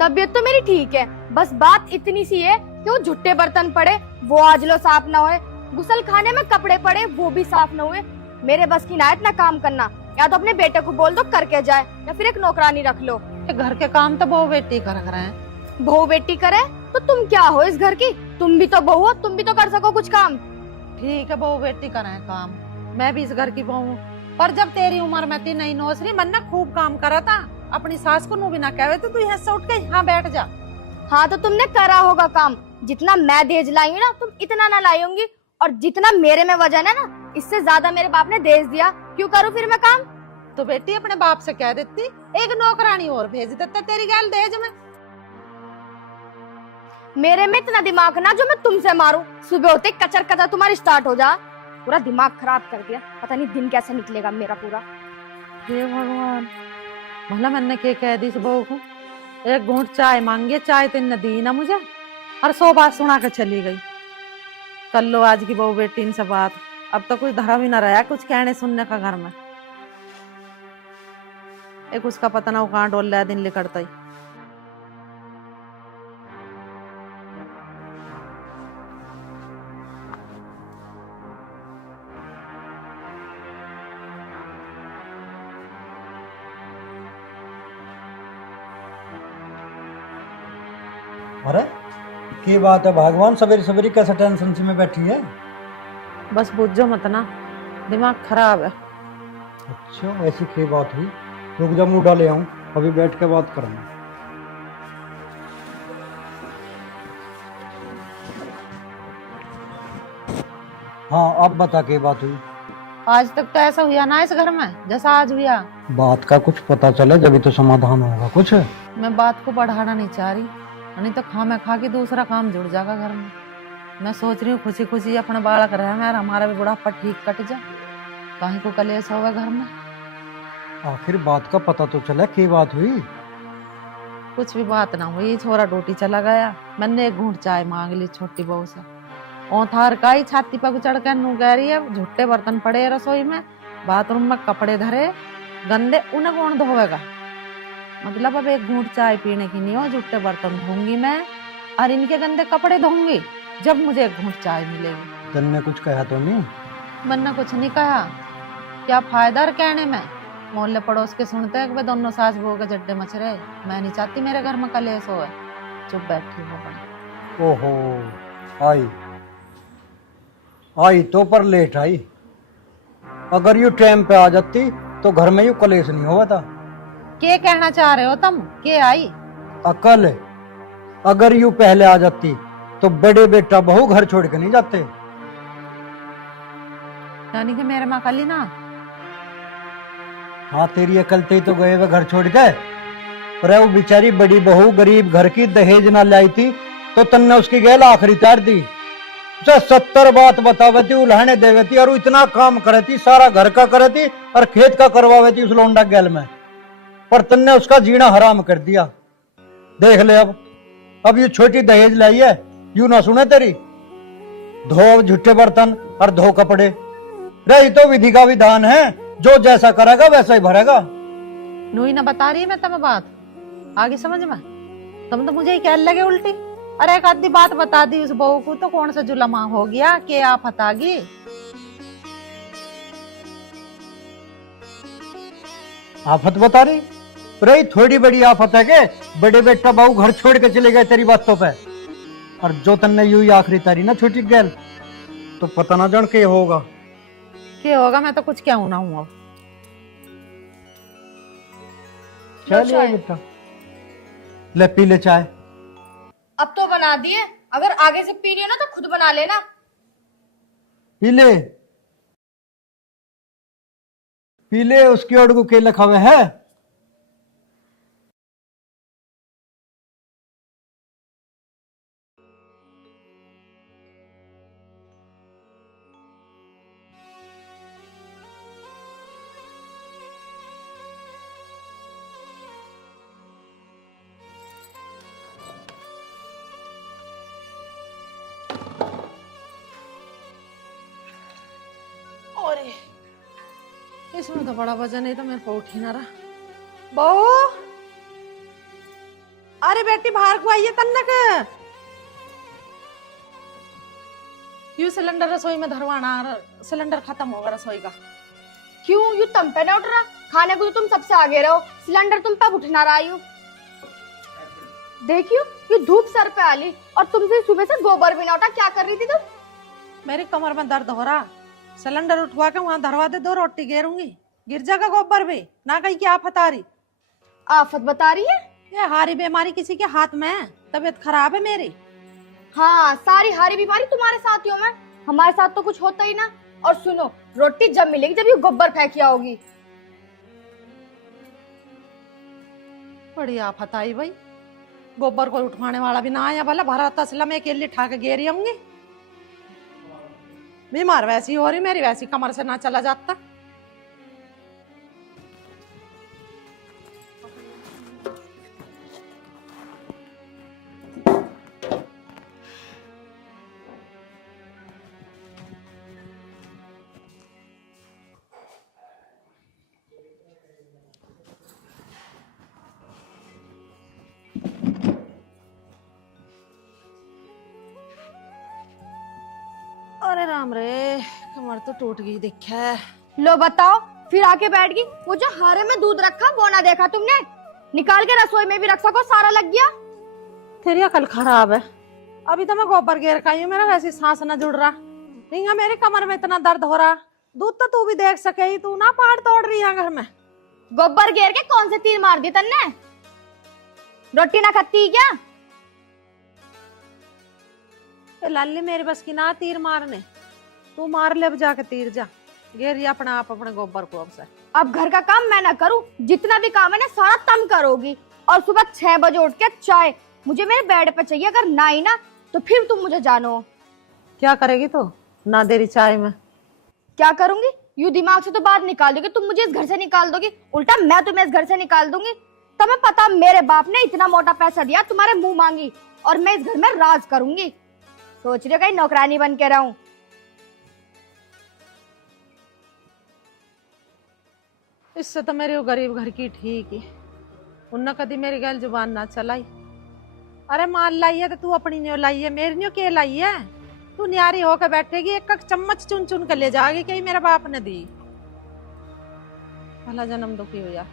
तबीयत तो मेरी ठीक है, बस बात इतनी सी है कि वो झूठे बर्तन पड़े वो आज लो साफ ना हुए, गुसल खाने में कपड़े पड़े वो भी साफ न हुए। मेरे बस की ना इतना काम करना, या तो अपने बेटे को बोल दो करके जाए, या फिर एक नौकरानी रख लो। घर के काम तो बहू बेटी कर रहे हैं। बहू बेटी करे तो तुम क्या हो इस घर की? तुम भी तो बहू हो, तुम भी तो कर सको कुछ काम। ठीक है बहू बेटी करें काम, मैं भी इस घर की बहू हूँ। पर जब तेरी उम्र में थी नई नौसरी, मन ना खूब काम करा था। अपनी सास को नु भी ना कहे तो तू यहाँ से उठ के यहाँ बैठ जा। हाँ तो तुमने करा होगा काम, जितना मैं देज लाई हूँ ना तुम इतना ना लाई होंगी, और जितना मेरे में वजन है ना इससे ज्यादा मेरे बाप ने देज दिया। क्यों करूँ फिर मैं काम? तो बेटी अपने बाप से कह देती, एक नौकरानी और भेज देता तेरी गैल दहेज में। मेरे में इतना दिमाग ना जो मैं तुमसे मारूं। सुबह होते कचर कचर तुम्हारी स्टार्ट हो जा, पूरा दिमाग खराब कर दिया। पता नहीं दिन कैसे निकलेगा मेरा पूरा। हे भगवान, भला मैंने क्या कह दी इस बहू को? एक घूंट चाय मांगे, चाय तो इन्हें दी ना मुझे, और 100 बात सुना के चली गई। कर लो आज की बहू बेटी इनसे बात, अब तो कोई धर्म ही ना रहा कुछ कहने सुनने का घर में। एक उसका पता ना वो कहाँ डोल रहा है दिन लिकड़ता ही। अरे की बात है भगवान, सवेरे सवेरे कैसे टेंशन से में बैठी है? बस बुझो मत ना, दिमाग खराब है। अच्छा ऐसी की बात हुई? रुक जा, मुँह डाले आऊँ, अभी बैठ के बात करूँगा। हाँ अब बता के बात हुई। आज तक तो ऐसा हुआ ना इस घर में जैसा आज हुआ। बात का कुछ पता चले जब तो समाधान होगा कुछ। मैं बात को बढ़ाना नहीं चाह रही, नहीं तो खा मैं खा के दूसरा काम जुड़ जाएगा घर में। मैं सोच रही हूँ खुशी खुशी अपना बालक रहे यार, हमारा भी बुढ़ापा ठीक कट जा, कहीं को कलेश होगा घर में। आखिर बात का पता तो चला क्या बात हुई। कुछ भी बात ना हुई, छोरा ड्यूटी चला गया, मैंने एक घूंट चाय मांग ली छोटी बहू से। औथार का ही छाती पर चढ़ कर नू कह रही है झुट्टे बर्तन पड़े रसोई में, बाथरूम में कपड़े धरे गंदे, उन्हें कौन धोएगा। मतलब अब एक घूंट चाय पीने की नहीं हो, झुट्टे बर्तन धोऊंगी मैं और इनके गंदे कपड़े धोऊंगी जब मुझे एक घूंट चाय मिलेगी। तन्ने कुछ कहा तो नहीं? मैंने कुछ नहीं कहा, क्या फायदा कहने में। मोहल्ले पड़ोस के सुनते हैं कि वे दोनों सास बहू के जड्डे मच रहे। मैं नहीं चाहती मेरे घर में कलेश हो। चुप बैठी हो बड़ी। ओहो आई आई तो पर लेट आई। अगर यू टाइम पे आ जाती तो घर में यू कलेश नहीं हुआ था। क्या कहना चाह रहे हो तुम? के आई अकल है। अगर यू पहले आ जाती तो बड़े बेटा बहू घर छोड़ के नहीं जाते। यानी कि मेरे में कल ही ना। हाँ तेरी अकल ते तो गए वे घर छोड़ के। पर वो बेचारी बड़ी बहू गरीब घर की दहेज ना लाई थी तो तन्ने उसकी गैल आखिरी तार दी। उसे 70 बात बतावे थी, उल्हाने देवे थी और वो इतना काम करे थी, सारा घर का करे थी और खेत का करवावे थी उस लोंडा गैल में। पर तन्ने उसका जीना हराम कर दिया। देख ले अब ये छोटी दहेज लाई है, यू ना सुने तेरी। धो झूठे बर्तन और धो कपड़े। रही तो विधि का विधान है, जो जैसा करेगा वैसा ही भरेगा। नूई ना बता रही है मैं तुम्हें बात आगे समझ में। तुम तो मुझे ही कह लगे उल्टी। अरे एक आधी बात बता दी उस बहू को तो कौन सा जुलमा हो गया कि आप हतागी। आफत बता रही थोड़ी बड़ी आफत है के बड़े बेटा बहू घर छोड़ के चले गए तेरी बातों पे। और जो तन्ने यू ही आखिरी तारी ना छोटी गैल तो पता ना जान के होगा। क्या होगा मैं तो कुछ क्या ना हूँ। अब चलिए बेटा ले पी ले चाय। अब तो बना दिए, अगर आगे से पी रही हो ना तो खुद बना लेना। पी ले उसकी ओर को के लिखा हुआ है। इसमें तो बड़ा वजन है, तो मेरे को उठ ही ना रहा। बहू अरे बेटी बाहर को आइए तन्नक। यू सिलेंडर रसोई में धरवाना, सिलेंडर खत्म होगा रसोई का। क्यों यू तुम पे ना उठ रहा? खाने को तो तुम सबसे आगे रहो, सिलेंडर तुम पे उठना रहा। यू देखियो ये धूप सर पे आली और तुमसे सुबह से गोबर भी ना उठा। क्या कर रही थी तुम? मेरी कमर में दर्द हो रहा, सिलेंडर उठवा के वहां धरवा दे, 2 रोटी गेरूंगी, गिर जाएगा गोबर भी ना। कहीं क्या आफत आ रही? आफत बता रही है? ये हारी बीमारी किसी के हाथ में है, तबीयत खराब है मेरी। हाँ सारी हारी बीमारी तुम्हारे साथ ही हो। मैं हमारे साथ तो कुछ होता ही ना। और सुनो रोटी जब मिलेगी जब ये गोबर फेंकिया होगी। बड़ी आफत आई भाई, गोबर को उठवाने वाला भी ना आया। भला भरा तसला में अकेले ठा के गेरी होंगी। बीमार वैसी हो रही, मेरी वैसी कमर से ना चला जाता। अरे राम रे, कमर तो टूट गई देखा। लो बताओ, फिर आके बैठ गई। वो जो हारे में दूध रखा वो ना देखा तुमने? निकाल के रसोई में भी रख सको, सारा लग गया। तेरी अकल खराब है। अभी तो मैं गोबर घेर का हूँ, मेरा वैसे सांस न जुड़ रहा। नहीं मेरे कमर में इतना दर्द हो रहा। दूध तो तू भी देख सके ही, तू ना पहाड़ तोड़ रही है घर में। गोबर घेर के कौन से तीर मार दी तन्ने? रोटी ना खाती क्या? लाली मेरे बस की ना तीर मारने। तू मार ले, अब जाके तीर जा, घेर अपना आप अपने गोबर को अब से। अब घर का काम मैं ना करूं, जितना भी काम है ना सारा तुम करोगी। और सुबह 6 बजे उठ के चाय मुझे मेरे बेड पे चाहिए, अगर ना ही ना तो फिर तुम मुझे जानो। क्या करेगी तो ना देरी चाय में? क्या करूंगी? यूं दिमाग से तो बात निकाल दोगी, तुम मुझे इस घर से निकाल दोगी, उल्टा मैं तुम्हें इस घर से निकाल दूंगी। तुम्हें पता मेरे बाप ने इतना मोटा पैसा दिया, तुम्हारे मुंह मांगी, और मैं इस घर में राज करूंगी। सोच रही हो कहीं नौकरानी बन के रहूं? इससे तो मेरे वो गरीब घर की ठीक ही, उन्ना कभी मेरी गैल जुबान ना चलाई। अरे माल लाई है तो तू अपनी न्यो लाई है, मेरी न्यो के लाई है? तू न्यारी होकर बैठेगी, एक एक चम्मच चुन चुन कर ले जाएगी, कहीं मेरा बाप ने दी। भला जन्म दुखी हो जा।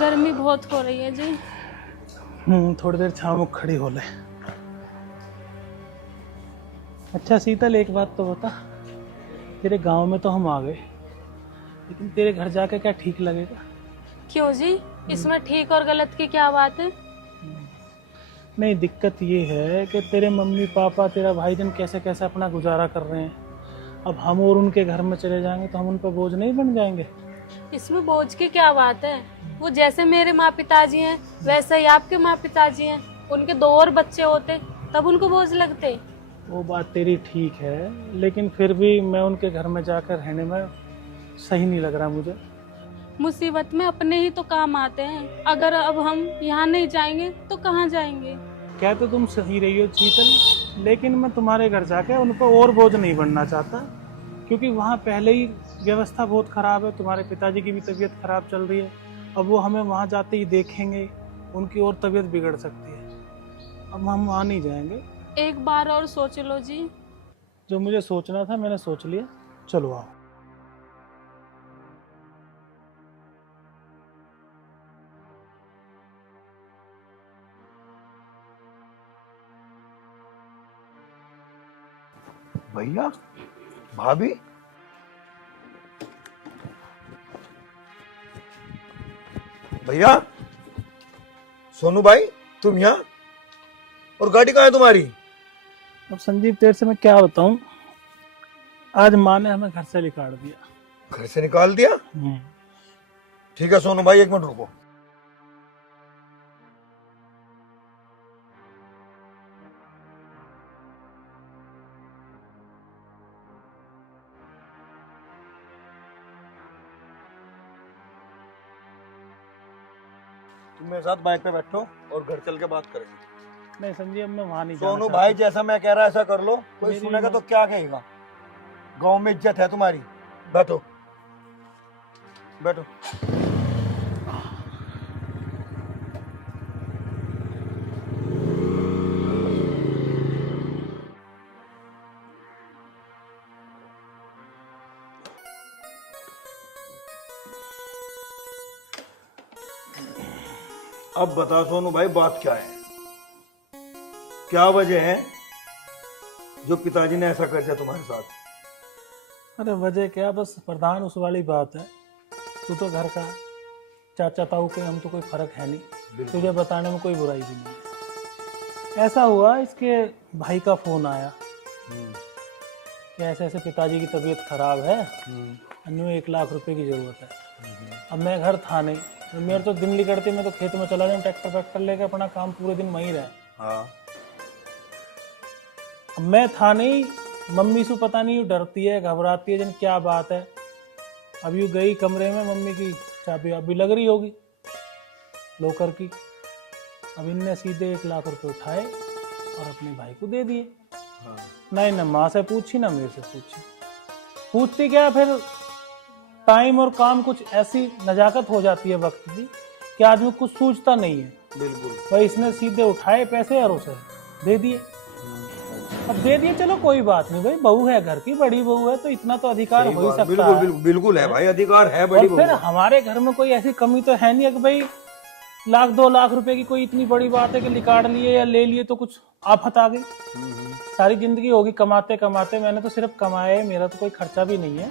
गर्मी बहुत हो रही है जी। थोड़ी देर छाँव में खड़ी हो ले। अच्छा शीतल, एक बात तो बता, तेरे गांव में तो हम आ गए, लेकिन तेरे घर जाके क्या ठीक लगेगा? क्यों जी, इसमें ठीक और गलत की क्या बात है? नहीं, दिक्कत ये है कि तेरे मम्मी पापा तेरा भाईजान कैसे कैसे अपना गुजारा कर रहे हैं। अब हम और उनके घर में चले जाएंगे तो हम उन पर बोझ नहीं बन जाएंगे? इसमें बोझ की क्या बात है? वो जैसे मेरे माँ पिताजी हैं वैसे ही आपके माँ पिताजी हैं। उनके 2 और बच्चे होते तब उनको बोझ लगते। वो बात तेरी ठीक है, लेकिन फिर भी मैं उनके घर में जाकर रहने में सही नहीं लग रहा मुझे। मुसीबत में अपने ही तो काम आते हैं। अगर अब हम यहाँ नहीं जाएंगे तो कहाँ जाएंगे? क्या तो तुम सही रही हो शीतल, लेकिन मैं तुम्हारे घर जाके उन पर और बोझ नहीं बनना चाहता, क्योंकि वहाँ पहले ही व्यवस्था बहुत ख़राब है। तुम्हारे पिताजी की भी तबीयत ख़राब चल रही है। अब वो हमें वहाँ जाते ही देखेंगे, उनकी और तबीयत बिगड़ सकती है। अब हम वहाँ नहीं जाएंगे। एक बार और सोच लो जी। जो मुझे सोचना था मैंने सोच लिया, चलो आओ। भैया, भाभी, भैया, सोनू भाई, तुम यहाँ? और गाड़ी कहाँ है तुम्हारी? अब संजीव तेरे से मैं क्या बताऊं, आज माँ ने हमें घर से निकाल दिया। घर से निकाल दिया? ठीक है सोनू भाई, 1 मिनट रुको। तुम मेरे साथ बाइक पे बैठो और घर चल के बात करेंगे। नहीं संजीव, मैं वहाँ नहीं सोनू जाना भाई, चाहता। जैसा मैं कह रहा ऐसा कर लो, कोई मेरी सुनेगा तो माँ- क्या कहेगा? गांव में इज्जत है तुम्हारी। बैठो बैठो। अब बता सोनू भाई, बात क्या है? क्या वजह है जो पिताजी ने ऐसा कर दिया तुम्हारे साथ? अरे वजह क्या, बस प्रधान उस वाली बात है। तू तो घर का चाचा ताऊ के, हम तो कोई फर्क है नहीं, तुझे बताने में कोई बुराई भी नहीं है। ऐसा हुआ, इसके भाई का फोन आया कि ऐसे ऐसे पिताजी की तबीयत खराब है, अन्य 1 लाख रुपए की जरूरत है। अब मैं घर था नहीं, मेरे तो दिन निकलते, मैं तो खेत में चला जाऊँ ट्रैक्टर वैक्टर लेके, अपना काम पूरे दिन वहीं रहे। हाँ। अब मैं था नहीं, मम्मी से पता नहीं डरती है, घबराती है, जन क्या बात है। अब यूँ गई कमरे में, मम्मी की चाबी अभी लग रही होगी लॉकर की। अब इनने सीधे 1 लाख रुपए उठाए और अपने भाई को दे दिए। हाँ। नहीं ना माँ से पूछी ना मेरे से पूछी। पूछती क्या, फिर टाइम और काम कुछ ऐसी नजाकत हो जाती है वक्त की कि आदमी कुछ सोचता नहीं है। बिल्कुल भाई इसने सीधे उठाए पैसे और उसे दे दिए। अब दे दिए, चलो कोई बात नहीं भाई, बहू है घर की, बड़ी बहू है तो इतना तो अधिकार हो ही सकता बिल्कुल, है। बिल्कुल बिल्कुल है भाई, अधिकार है बड़ी और फिर बहू। हमारे घर में कोई ऐसी कमी तो है नहीं है कि भाई 1-2 लाख रुपए की कोई इतनी बड़ी बात है कि निकाल लिए या ले लिए तो कुछ आफत आ गई। सारी जिंदगी होगी कमाते कमाते, मैंने तो सिर्फ कमाया है, मेरा तो कोई खर्चा भी नहीं है।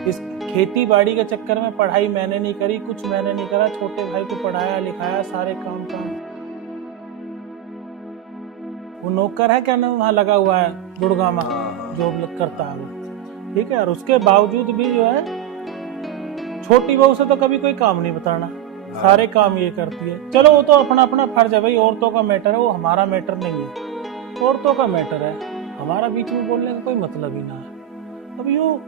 इस खेती बाड़ी के चक्कर में पढ़ाई मैंने नहीं करी, कुछ मैंने नहीं करा, छोटे भाई को पढ़ाया लिखाया, सारे काम वो नौकर है क्या नाम वहाँ लगा हुआ है गुड़गांव में, हाँ। जॉब करता है वो, ठीक है। और उसके बावजूद भी जो है छोटी बहू से तो कभी कोई काम नहीं बताना, सारे काम ये करती है। चलो वो तो अपना अपना फर्ज है भाई, औरतों का मैटर है, वो हमारा मैटर नहीं है, औरतों का मैटर है, हमारा बीच में बोलने का कोई मतलब ही ना है। अब यो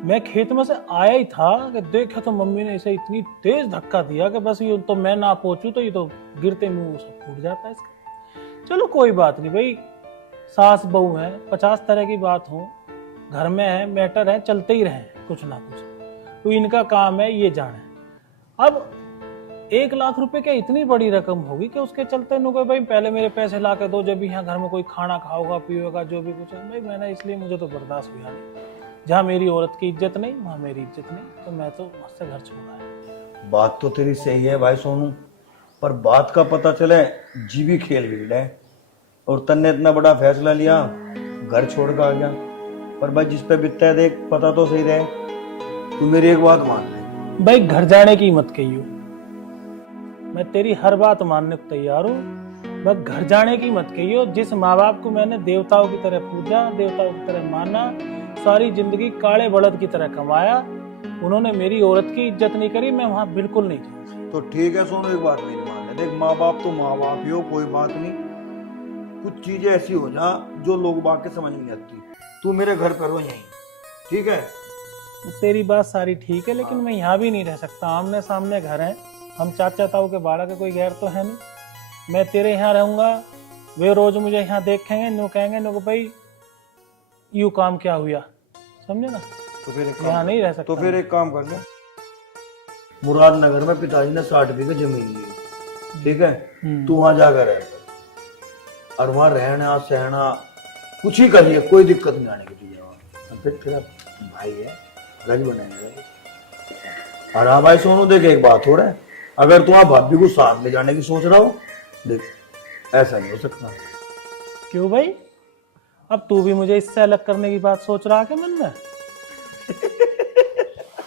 मैं खेत में से आया ही था कि देखा तो मम्मी ने इसे इतनी तेज धक्का दिया कि बस ये तो मैं ना पहुंचू तो ये तो गिरते मुंह सब फूट जाता है इसका। चलो कोई बात नहीं भाई, सास बहू है, 50 तरह की बात हो, घर में है, मैटर है, चलते ही रहे कुछ ना कुछ, तो इनका काम है ये जाने। अब 1 लाख रुपए क्या इतनी बड़ी रकम होगी कि उसके चलते नो भाई पहले मेरे पैसे ला के दो, जब भी यहाँ घर में कोई खाना खाओगा पिएगा जो भी कुछ है। भाई मैंने इसलिए मुझे तो बर्दाश्त हुआ नहीं, जहाँ मेरी औरत की इज्जत नहीं वहाँ मेरी इज्जत नहीं, तो मैं तो मस्त घर छोड़ा है। बात तो तेरी सही है भाई सोनू, पर बात का पता चले जी भी खेल भीड़ है, और तन्ने इतना बड़ा फैसला लिया, घर छोड़ कर आ गया। पर भाई जिस पे बिकता है देख, पता तो सही रहे, तू मेरी एक बात मान ले भाई, घर जाने की मत कहियो, मैं तेरी हर बात मानने को तैयार हूँ, बस घर जाने की मत कहियो। जिस माँ बाप को मैंने देवताओं की तरह पूजा, देवताओं की तरह माना, सारी जिंदगी काले बलद की तरह कमाया, उन्होंने मेरी औरत की इज्जत नहीं करी, मैं वहां बिल्कुल नहीं जाऊंगा। तो ठीक है सोनू, एक बात मेरी मान ले, देख माँ बाप तो माँ बाप ही हो, कोई बात नहीं, कुछ चीजें ऐसी हो जा जो लोग बाग के समझ नहीं आती, तू मेरे घर पर हो यहीं, ठीक है? तेरी बात सारी ठीक है, लेकिन मैं यहाँ भी नहीं रह सकता, आमने सामने घर है, हम चाचा ताऊ के बाड़ा के कोई गैर तो है नहीं। मैं तेरे यहाँ रहूंगा, वे रोज मुझे यहाँ देखेंगे, नो कहेंगे नो भाई यू काम क्या हुआ, समझे ना? तो फिर यहाँ नहीं रह सकता। तो फिर एक काम कर ले, मुरादनगर में पिताजी ने 60 बीघे जमीन ली, ठीक है? तू वहां जाकर रह, और वहां रहना सहना कुछ ही करिए, कोई दिक्कत नहीं आने की तुझे वहां। फिर तेरा भाई है, रज बनेगा। और हाँ भाई सोनू देख, एक बात हो रहा है, अगर तू भाभी को साथ ले जाने की सोच रहा हो, देख ऐसा नहीं हो सकता। क्यों भाई, अब तू भी मुझे इससे अलग करने की बात सोच रहा है क्या मन में?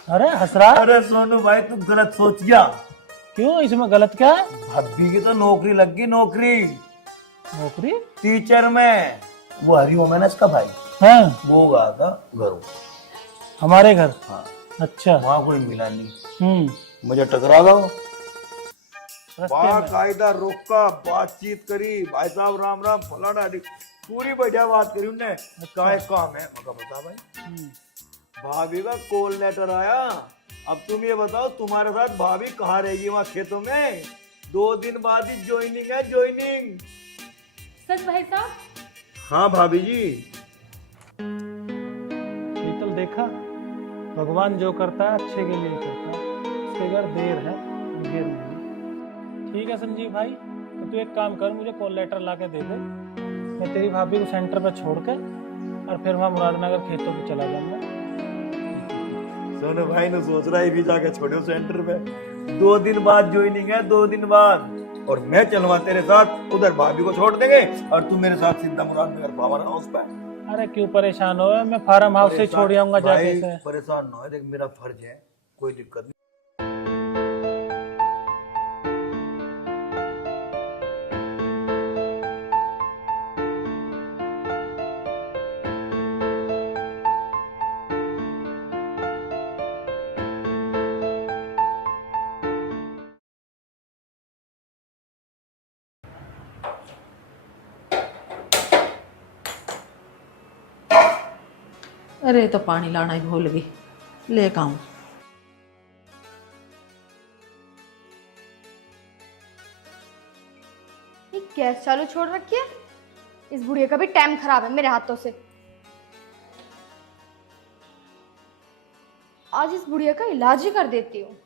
अरे हंस रहा? अरे सोनू भाई तू गलत सोच गया। क्यों, इसमें गलत क्या है? भाभी की तो नौकरी लग गई, नौकरी नौकरी टीचर में। वो हरिओम है ना इसका भाई, हाँ, वो गया था घरों, हमारे घर। हाँ अच्छा, वहाँ कोई मिला नहीं, मुझे टकरा गया। बाकायदा रोका, बातचीत करी, भाई साहब राम राम फलाना, पूरी बढ़िया बात करी उनने। क्या काम है मगर बता भाई। भाभी का कॉल लेटर आया, अब तुम ये बताओ तुम्हारे साथ भाभी कहाँ रहेगी वहाँ खेतों में? 2 दिन बाद ही ज्वाइनिंग है, ज्वाइनिंग। सच भाई साहब? हाँ भाभी जी। शीतल देखा, भगवान जो करता है अच्छे के लिए करता है, उसके घर देर है देर नहीं। ठीक है संजीव भाई, तो तू एक काम कर, मुझे कॉल लेटर ला के दे दे, मैं तेरी भाभी को सेंटर पे छोड़ कर और फिर वहाँ मुरादनगर खेतों पे चला जाऊंगा। सोनू भाई ने सोच रहा है भी जाके छोड़ो सेंटर पे, 2 दिन बाद ज्वाइनिंग है, 2 दिन बाद, और मैं चलवा तेरे साथ, उधर भाभी को छोड़ देंगे और तू मेरे साथ सीधा मुरादनगर पावर हाउस पे। अरे क्यों परेशान हो, मैं फार्म हाउस से छोड़ आऊंगा जाके से। परेशान ना हो, देख मेरा फर्ज है, कोई दिक्कत नहीं। अरे तो पानी लाना ही भूल गई, लेकर आऊं। ये गैस चालू छोड़ रखी है, इस बुढ़िया का भी टाइम खराब है मेरे हाथों से। आज इस बुढ़िया का इलाज ही कर देती हूँ।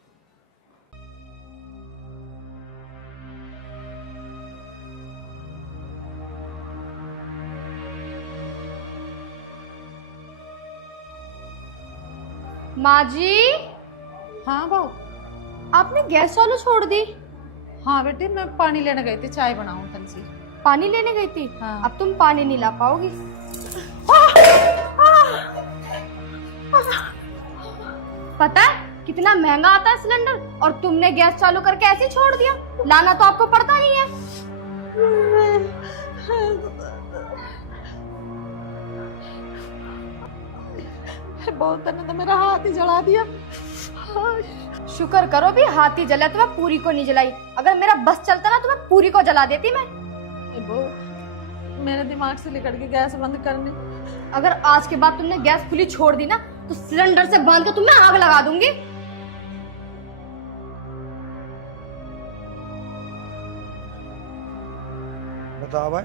माँ जी। हाँ बहू। आपने गैस चालू छोड़ दी? हाँ बेटी, मैं पानी लेने गई थी, चाय बनाऊं तन सी। पानी लेने गई थी? हाँ। अब तुम पानी नहीं ला पाओगी। पता है कितना महंगा आता है सिलेंडर, और तुमने गैस चालू करके ऐसे छोड़ दिया। लाना तो आपको पड़ता ही है। बहुत ने तो मेरा हाथ ही जला दिया। शुक्र करो भी हाथ ही जला तो मैं पूरी को नहीं जलाई, अगर मेरा बस चलता ना तो मैं पूरी को जला देती मैं। मेरे दिमाग से निकल के गैस बंद करनी। अगर आज के बाद तुमने गैस खुली छोड़ दी ना तो सिलेंडर से बांध के तुम्हें आग लगा दूंगी। बता भाई,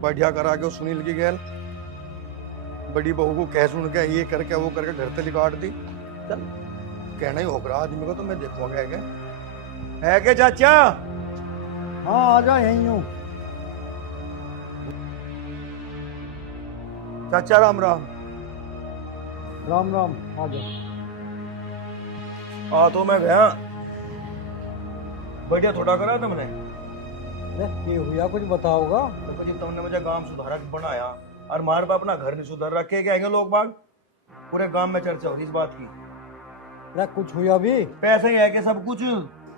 बढ़िया करा के उस सुनील की गैल बड़ी बहू को कह सुन के ये करके वो करके घर से निकाट दी। चल कहना ही होगा आदमी को, तो मैं देखूंगा क्या है के चाचा। हाँ आ जा, यहीं हूँ। चाचा राम राम। राम राम, आ जा। आ तो मैं गया, बढ़िया थोड़ा करा तुमने। ये हुआ कुछ बताओगा? देखो जी, तुमने मुझे गांव सुधारक बनाया और मार बाप अपना घर नहीं सुधार रखे, क्या कहेंगे लोग बाग? पूरे गांव में चर्चा हो रही इस बात की। अरे कुछ हुआ भी? पैसे है कि सब कुछ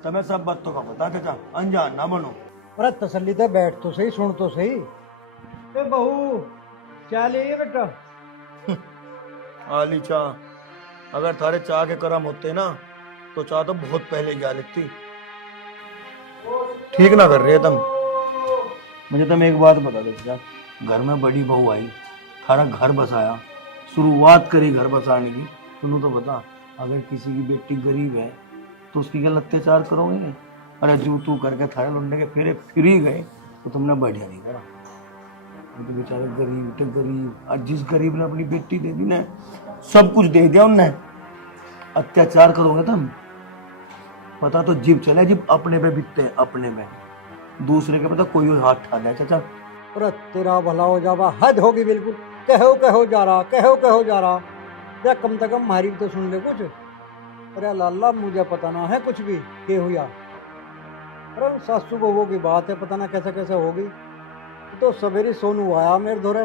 तुम्हें सब बातों का पता चाचा, अनजान ना बनो। अरे तसल्ली से बैठ तो सही, सुन तो सही। ए बहू क्या ले बेटा? आली चाह, अगर थारे चाह के करम होते ना तो चाह तो बहुत पहले क्या लिखती। ठीक ना कर रहे तुम। मुझे तुम एक बात बता दो चाचा, घर में बड़ी बहू आई, थारा घर बसाया, शुरुआत करी घर बसाने की, तुम तो बता अगर किसी की बेटी गरीब है तो उसकी क्या अत्याचार करोगे? अरे जू तू करके थारे लुंडे के फेरे फिर ही गए तो तुमने बढ़िया नहीं करा। तो बेचारे गरीब तो गरीब, और जिस गरीब ने अपनी बेटी दे दी ना, सब कुछ दे दिया उनने, अत्याचार करोगे तुम? पता तो जीव चले, जीव अपने पे बिकते हैं, अपने में दूसरे के पता कोई और हाथ ठा दे चाचा। अरे तेरा भला हो जावा, हद होगी बिल्कुल। कहो जा रहा, कहो जा रहा। अरे कम से कम हमारी भी तो सुन ले कुछ। अरे लाला मुझे पता ना है कुछ भी के हुआ। अरे सासू बहू की बात है, पता ना कैसे कैसे होगी। तो सवेरे सोनू आया मेरे धोरे,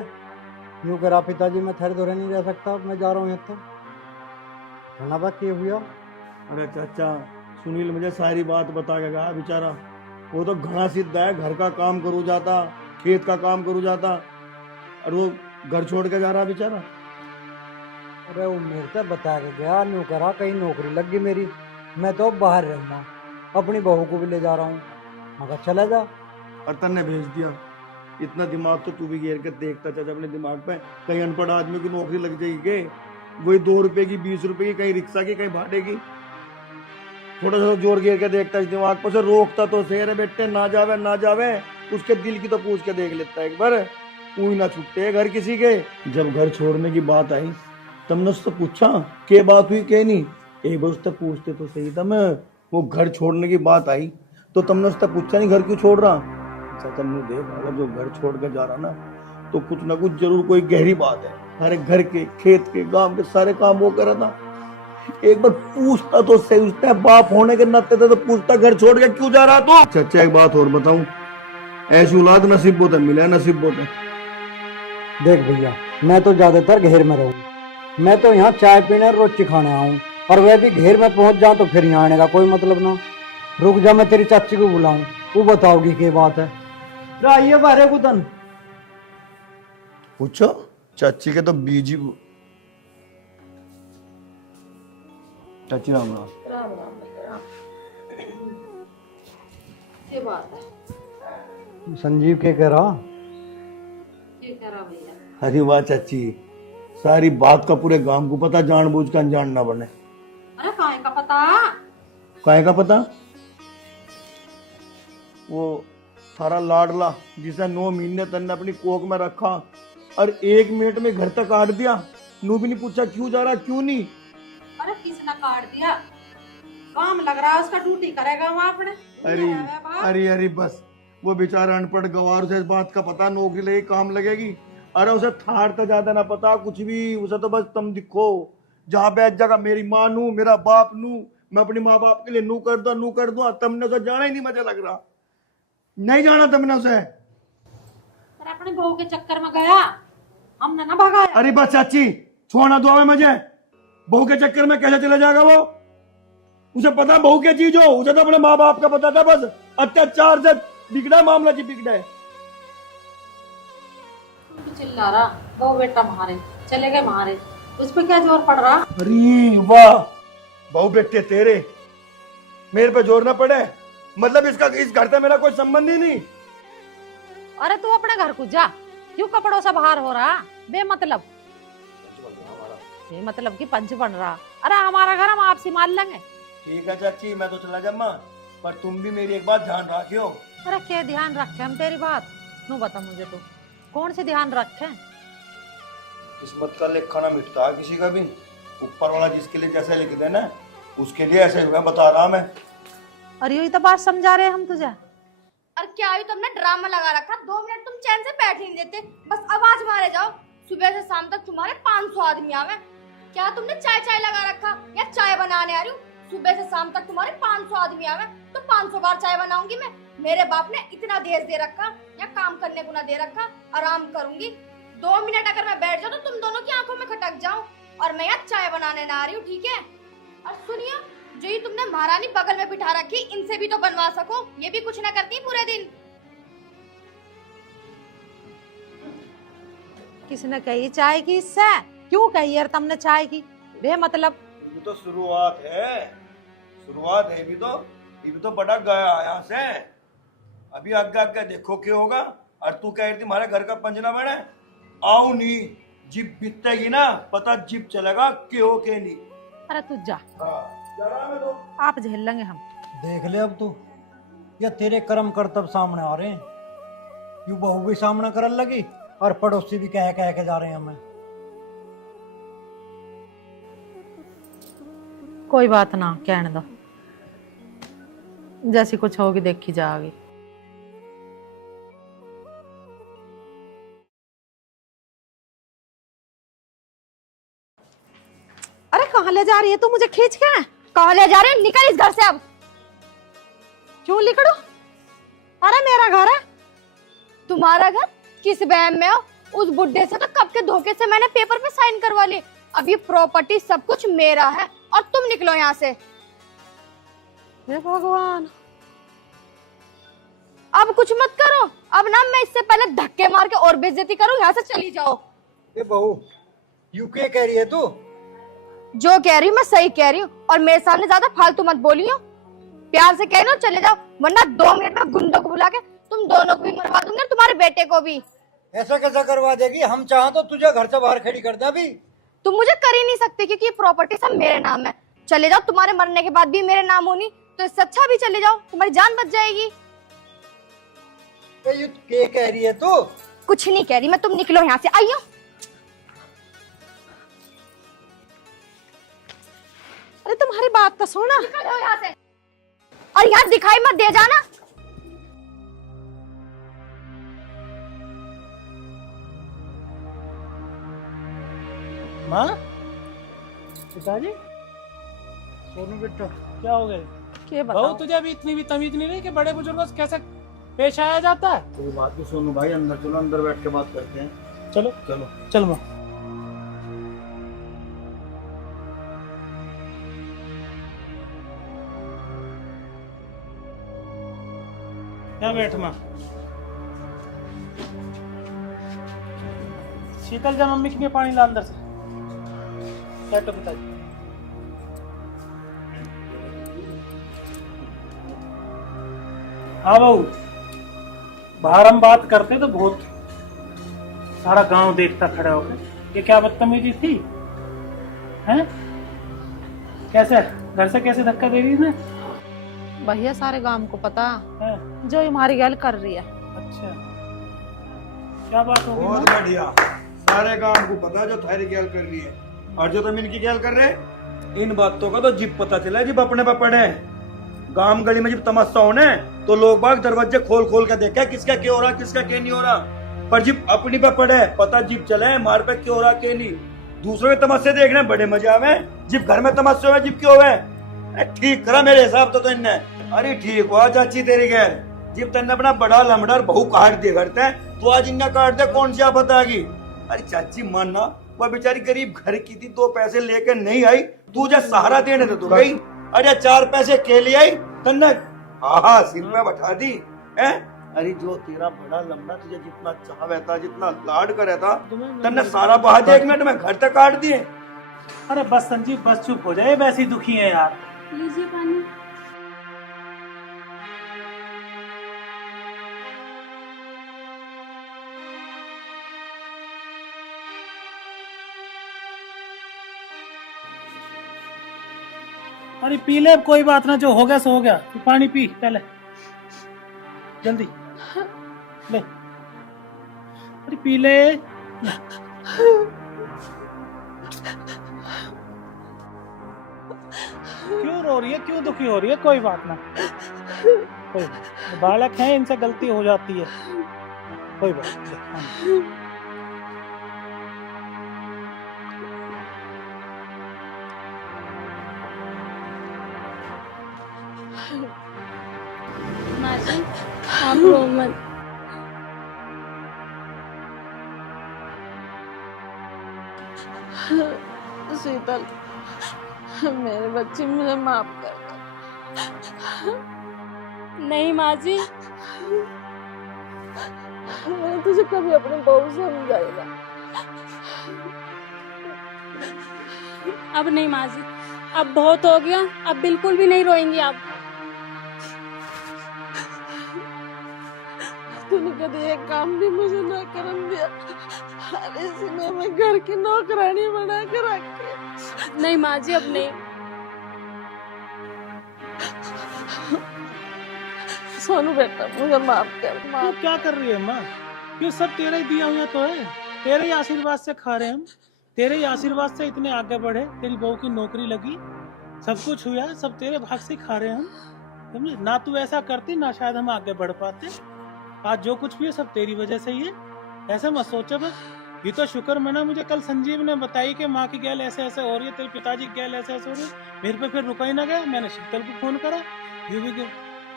यूँ करा पिताजी मैं थारे धोरे नहीं रह सकता, मैं जा रहा हूँ यहाँ तो ना बात के हुआ। अरे चाचा सुनील मुझे सारी बात बता के गया बेचारा, वो तो घना सिद्ध है, घर का काम करू जाता, खेत का काम करू जाता, और वो घर छोड़ के जा रहा बेचारा। अरे वो मेरे से बता के गया, न्यू करा कहीं नौकरी लग गई मेरी, मैं तो बाहर रहूँगा, अपनी बहू को भी ले जा रहा हूँ। मगर चला जा। और तन्ने भेज दिया। इतना दिमाग तो तू भी घेर के देखता चाचा अपने दिमाग पे, कहीं अनपढ़ आदमी की नौकरी लग जाएगी के? वही 2 रुपए की, 20 रुपए की, कहीं रिक्शा की, कहीं भाड़े की। थोड़ा सा जोर घेर के देखता इस दिमाग पर से, रोकता तो सही। अरे बेटे ना जावे ना जावे, उसके दिल की तो पूछ के देख लेता है एक बार, कोई ना छूटे घर किसी के। जब घर छोड़ने की बात आई तुमने उससे पूछा के बात हुई के नहीं? एक बार उससे पूछते तो सही था। मैं वो घर छोड़ने की बात आई तो तुमने उससे पूछा नहीं घर क्यों छोड़ रहा? चाचा ने देख, अगर जो घर छोड़ के जा रहा ना तो कुछ ना कुछ जरूर कोई गहरी बात है। हमारे घर के, खेत के, गांव के सारे काम वो कर रहा था। एक बार पूछता तो सही, उसने बाप होने के नाते तो पूछता घर छोड़ के क्यों जा रहा तो। चाचा एक बात और बताऊं, ऐसी औलाद नसीब बहुत है, मिला नसीब बहुत है। देख भैया, मैं तो ज्यादातर घेर में रहूँ, मैं तो यहाँ चाय पीने और रोटी खाने आऊँ, और वह भी घेर में पहुंच जाऊँ तो फिर यहाँ आने का कोई मतलब ना। रुक जा, मैं तेरी चाची को बुलाऊं, वो बताओगी क्या बात है। आइए बारे कुतन। पूछो चाची के तो बीजी। चाची राम राम। ये बात है। संजीव के कह रहा? भैया अरे वाह चाची, सारी बात का पूरे गांव को पता, जानबूझ कर अनजान ना बने। अरे काहे का पता? काहे का पता? वो थारा लाडला जिसे 9 महीने तन्ने अपनी कोख में रखा और 1 मिनट में घर तक काट दिया, नू भी नहीं पूछा क्यों जा रहा क्यों नहीं। अरे किसने काट दिया? काम लग रहा है उसका, ड्यूटी करेगा वहाँ अपने। अरे अरे अरे बस, वो बेचारा अनपढ़ गवार, से इस बात का पता नौकरी लगी काम लगेगी। अरे उसे थार तो ज्यादा ना पता कुछ भी, उसे तो बस तुम दिखो जहाँ बैठ जाएगा, मेरी माँ नू, मेरा बाप नू, मैं अपने माँ बाप के लिए नू कर दूं। तुमने उसे जाना ही नहीं, मुझे लग रहा नहीं जाना तुमने उसे। अरे अपने बहू के चक्कर में गया, हमने ना भगाया। अरे बस चाची छोड़ना दो हमें, मुझे बहू के चक्कर में कैसे चला जाएगा वो? उसे पता बहू क्या चीज हो, उसे तो अपने माँ बाप का पता था, बस अत्याचार से बिगड़ा मामला जी, बिगड़ा। चिल्ला रहा बहू बेटा मारे चले गए, मारे उस पे क्या जोर पड़ रहा? अरे वाह, बहु बेटे तेरे मेरे पे जोर ना पड़े, मतलब इसका इस घर से मेरा कोई संबंध ही नहीं। अरे तू अपने घर को जा, क्यों कपड़ों से बाहर हो रहा बेमतलब? बेमतलब की पंच बन रहा। अरे हमारा घर हम आपसी मान लेंगे। ठीक है चाची, मैं तो चला जाऊंगा, पर तुम भी मेरी एक बात ध्यान रखियो। अरे क्या ध्यान रखे हम तेरी बात? नू बता मुझे तो कौन से ध्यान रखे? किस्मत का लेखा ना मिटता किसी का भी, ऊपर वाला जिसके लिए जैसे लिख दे ना उसके लिए ऐसे हुआ, बता रहा मैं। अरे यही तो बात समझा रहे हम तुझे। और क्या हुई, तुमने ड्रामा लगा रखा, 2 मिनट तुम चैन से बैठ ही नहीं देते, बस आवाज मारे जाओ। सुबह से शाम तक तुम्हारे 500 आदमी आवे। क्या तुमने चाय चाय लगा रखा या चाय बनाने आ रही हूँ? सुबह से शाम तक तुम्हारे 500 आदमी आवे तो 500 बार चाय बनाऊंगी मैं? मेरे बाप ने इतना दहेज दे रखा या काम करने को ना दे रखा? आराम करूंगी, 2 मिनट अगर मैं बैठ जाऊँ तो तुम दोनों की आंखों में खटक जाऊं, और मैं यहाँ चाय बनाने ना आ रही हूँ, ठीक है? और सुनियो, जो ये तुमने महारानी बगल में बिठा रखी, इनसे भी तो बनवा सको, ये भी कुछ ना करती पूरे दिन। किसने कही चाय की? इससे क्यों कही यार तुमने चाय की? बेमतलब। ये तो शुरुआत है, शुरुआत है। ये भी तो बड़ा गया यहाँ से, अभी आगे आगे देखो क्या होगा। और तू कह रही थी हमारे घर का पंजना बने, आओ नहीं, जिप बीतेगी ना पता जिप चलेगा क्यों के नहीं। अरे तू जा, जा रहा मैं तो। आप झेल लेंगे हम। देख ले अब तू, या तेरे कर्म कर्तव्य सामने आ रहे हैं, यूं बहू भी सामना करने लगी और पड़ोसी भी कह कह के जा रहे हैं हमें। कोई बात ना, कहने दो, जैसी कुछ होगी देखी जाएगी। अरे कहाँ ले जा रही है तू मुझे खींच के? कहाँ ले जा रहे हो? निकल इस घर से अब। क्यों लिखड़ू? अरे मेरा घर है। तुम्हारा घर? किस वहम में हो? उस बुड्ढे से तो कब के धोखे से मैंने पेपर पे साइन करवा ली। अब ये प्रॉपर्टी सब कुछ मेरा है और तुम निकलो यहाँ से। हे भगवान, अब कुछ मत करो, अब ना मैं इससे पहले धक्के मार के और बेइज्जती करूँ, यहाँ से चली जाओ। ये बहू यू क्या कह रही है तू? जो कह रही हूँ मैं सही कह रही हूँ, और मेरे सामने ज्यादा फालतू मत बोलियो। प्यार से कह रही हूँ चले जाओ, वरना 2 मिनट में गुंडों को बुला के तुम दोनों को भी मरवा दूंगा, तुम्हारे बेटे को भी। ऐसा कैसा करवा देगी? हम चाहें तो तुझे घर से बाहर खड़ी कर दे अभी। तुम मुझे कर ही नहीं सकते, क्योंकि ये प्रॉपर्टी सब मेरे नाम है। चले जाओ, तुम्हारे मरने के बाद भी मेरे नाम होनी, तो इससे अच्छा भी चले जाओ, तुम्हारी जान बच जाएगी। ये क्या कह रही है तू? कुछ नहीं कह रही मैं, तुम निकलो यहाँ से, आइयो। अरे तुम्हारी बात तो सुना। निकलो यहाँ से, और यहाँ दिखाई मत दे जाना। माँ, पिताजी, सोनू बेटा क्या हो गए? क्या बहू, बताओ? तुझे अभी इतनी भी तमीज नहीं रही कि बड़े बुजुर्गों से कैसे पेश आया जाता है? कोई बात नहीं सोनू भाई, अंदर चलो, अंदर बैठ के बात करते हैं। चलो चलो चल माँ। क्या बैठ माँ। शीतल, जा मम्मी के लिए पानी ला अंदर से। बैठो पिताजी। हाँ बहू, बाहर हम बात करते तो बहुत सारा गांव देखता खड़ा होकर, ये क्या बदतमीजी थी, हैं? कैसे घर से कैसे धक्का दे रही है? भैया सारे गांव को पता हैं? जो हमारी गैल कर रही है। अच्छा, क्या बात होगी? बहुत बढ़िया, सारे गांव को पता जो थारी गैल कर रही है, और जो तुम इनकी गैल कर रहे, इन बातों का तो जिप पता चला है, जिप अपने पे पड़े। गांव गली में जब तमाशा होने तो लोग बाग दरवाजे खोल खोल के देखे किसका क्या हो रहा, किसका क्या नहीं हो रहा, पर जिप अपनी पे पड़े पता जिप चले मार पे क्यों हो रहा क्या नहीं। दूसरों के तमाशे देखने बड़े मजे आवे, जिप घर में तमाशे हुए जिप क्यों हुए? ठीक करा मेरे हिसाब तो इनने। अरे ठीक हुआ चाची तेरी गैर, जिप तन्ने अपना बड़ा लमड़ा बहू काट दिया करते हैं, तो आज इन्हें काट दे, कौन सी आफत आ गई? अरे चाची मानना, वह बेचारी गरीब घर की थी, 2 पैसे लेके नहीं आई, तू जो सहारा देने दे तो गई। अरे 4 पैसे के लिए आई तन्ने, हाँ सिर में बैठा दी है। अरे जो तेरा बड़ा लंबा तुझे जितना चाहता, जितना लाड करे था, तन्ने सारा बहा दे 1 मिनट में घर तक काट दिए। अरे बस संजीव, बस चुप हो जाए, वैसे ही दुखी है यार। लीजिए पानी। अरे पी ले, अब कोई बात ना, जो हो गया सो हो गया। तू पानी पी पहले, जल्दी ले। अरे पी ले। क्यों रो रही है, क्यों दुखी हो रही है? कोई बात ना, कोई बालक है, इनसे गलती हो जाती है, कोई बात नहीं। माँ जी आप रो मत। शीतल, मेरे बच्चे मुझे माफ कर दो। नहीं माँ जी, मैंने तुझे कभी अपने बहू समझाएगा। अब नहीं माँ जी, अब बहुत हो गया, अब बिल्कुल भी नहीं रोएंगी आप। तूने कभी एक काम भी मुझे ना करने दिया, अरे इसने मैं घर की नौकरानी बना के रखी। नहीं माँ जी, अब नहीं। सोनू बेटा मुझे माफ कर। तू क्या कर रही है माँ? ये सब तेरा ही दिया हुआ तो है, तेरे ही आशीर्वाद से खा रहे हम, तेरे ही आशीर्वाद से इतने आगे बढ़े, तेरी बहू की नौकरी लगी, सब कुछ हुआ, सब तेरे भाग से खा रहे हैं हम, समझे ना? तू ऐसा करती ना शायद हम आगे बढ़ पाते। आज जो कुछ भी है सब तेरी वजह से ही है, ऐसा मत सोचो बस। ये तो शुक्र मना, मुझे कल संजीव ने बताई कि माँ की गैल ऐसे ऐसे हो रही है, तेरे पिताजी की गैल ऐसे ऐसे हो रही है, मेरे पे फिर रुका ही ना गया। मैंने शीतल को फोन करा, ये भी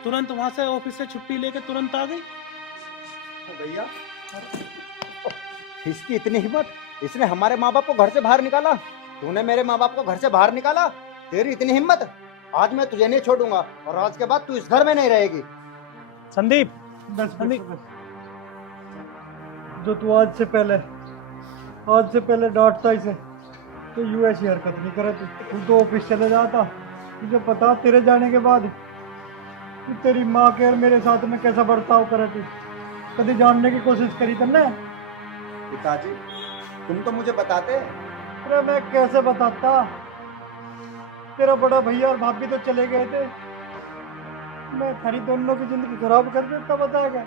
तुरंत वहां से ऑफिस से छुट्टी लेके तुरंत आ गई। भैया इसकी इतनी हिम्मत, इसने हमारे माँ बाप को घर से बाहर निकाला, तूने मेरे माँ बाप को घर से बाहर निकाला, तेरी इतनी हिम्मत, आज मैं तुझे नहीं छोड़ूंगा और आज के बाद तू इस घर में नहीं रहेगी। संदीप, बस जो तू आज से पहले डांटता इसे, तो यू ऐसी हरकत नहीं करे। तू तो ऑफिस चले जाता, तुझे पता तेरे जाने के बाद तू तेरी माँ के और मेरे साथ में कैसा बर्ताव करे। तू कभी जानने की कोशिश करी तुमने? पिताजी तुम तो मुझे बताते। अरे मैं कैसे बताता, तेरा बड़ा भैया और भाभी तो चले गए थे, मैं खरी दोनों की जिंदगी खराब कर देता, बताएगा।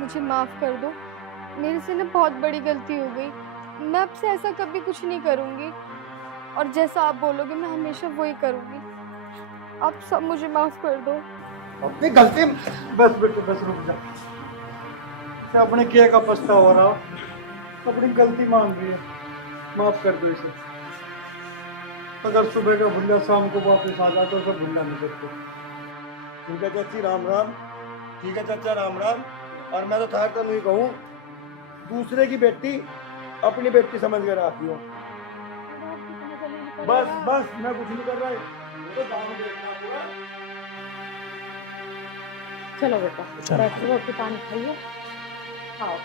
मुझे माफ कर दो, मेरे से ना बहुत बड़ी गलती हो गई। मैं अब से ऐसा कभी कुछ नहीं करूंगी और जैसा आप बोलोगे मैं हमेशा वही करूंगी। आप सब मुझे माफ कर दो। अपनी गलती। बस बेटे बस रुक जा, से अपने किए का पछतावा हो रहा, अपनी गलती मान रही है, माफ कर दो इसे। अगर सुबह का भुल्ला शाम को वापस आ जाता तो भुल्ला नहीं सकते। ठीक है चाची, राम राम। ठीक है चाचा, राम राम। और मैं तो था तो नहीं कहूँ, दूसरे की बेटी अपनी बेटी समझ कर आती हो। बस बस, मैं कुछ नहीं कर रहा है, तो काम देखना पूरा। चलो बेटा, बैठो, रोटी पानी खाइए, खाओ।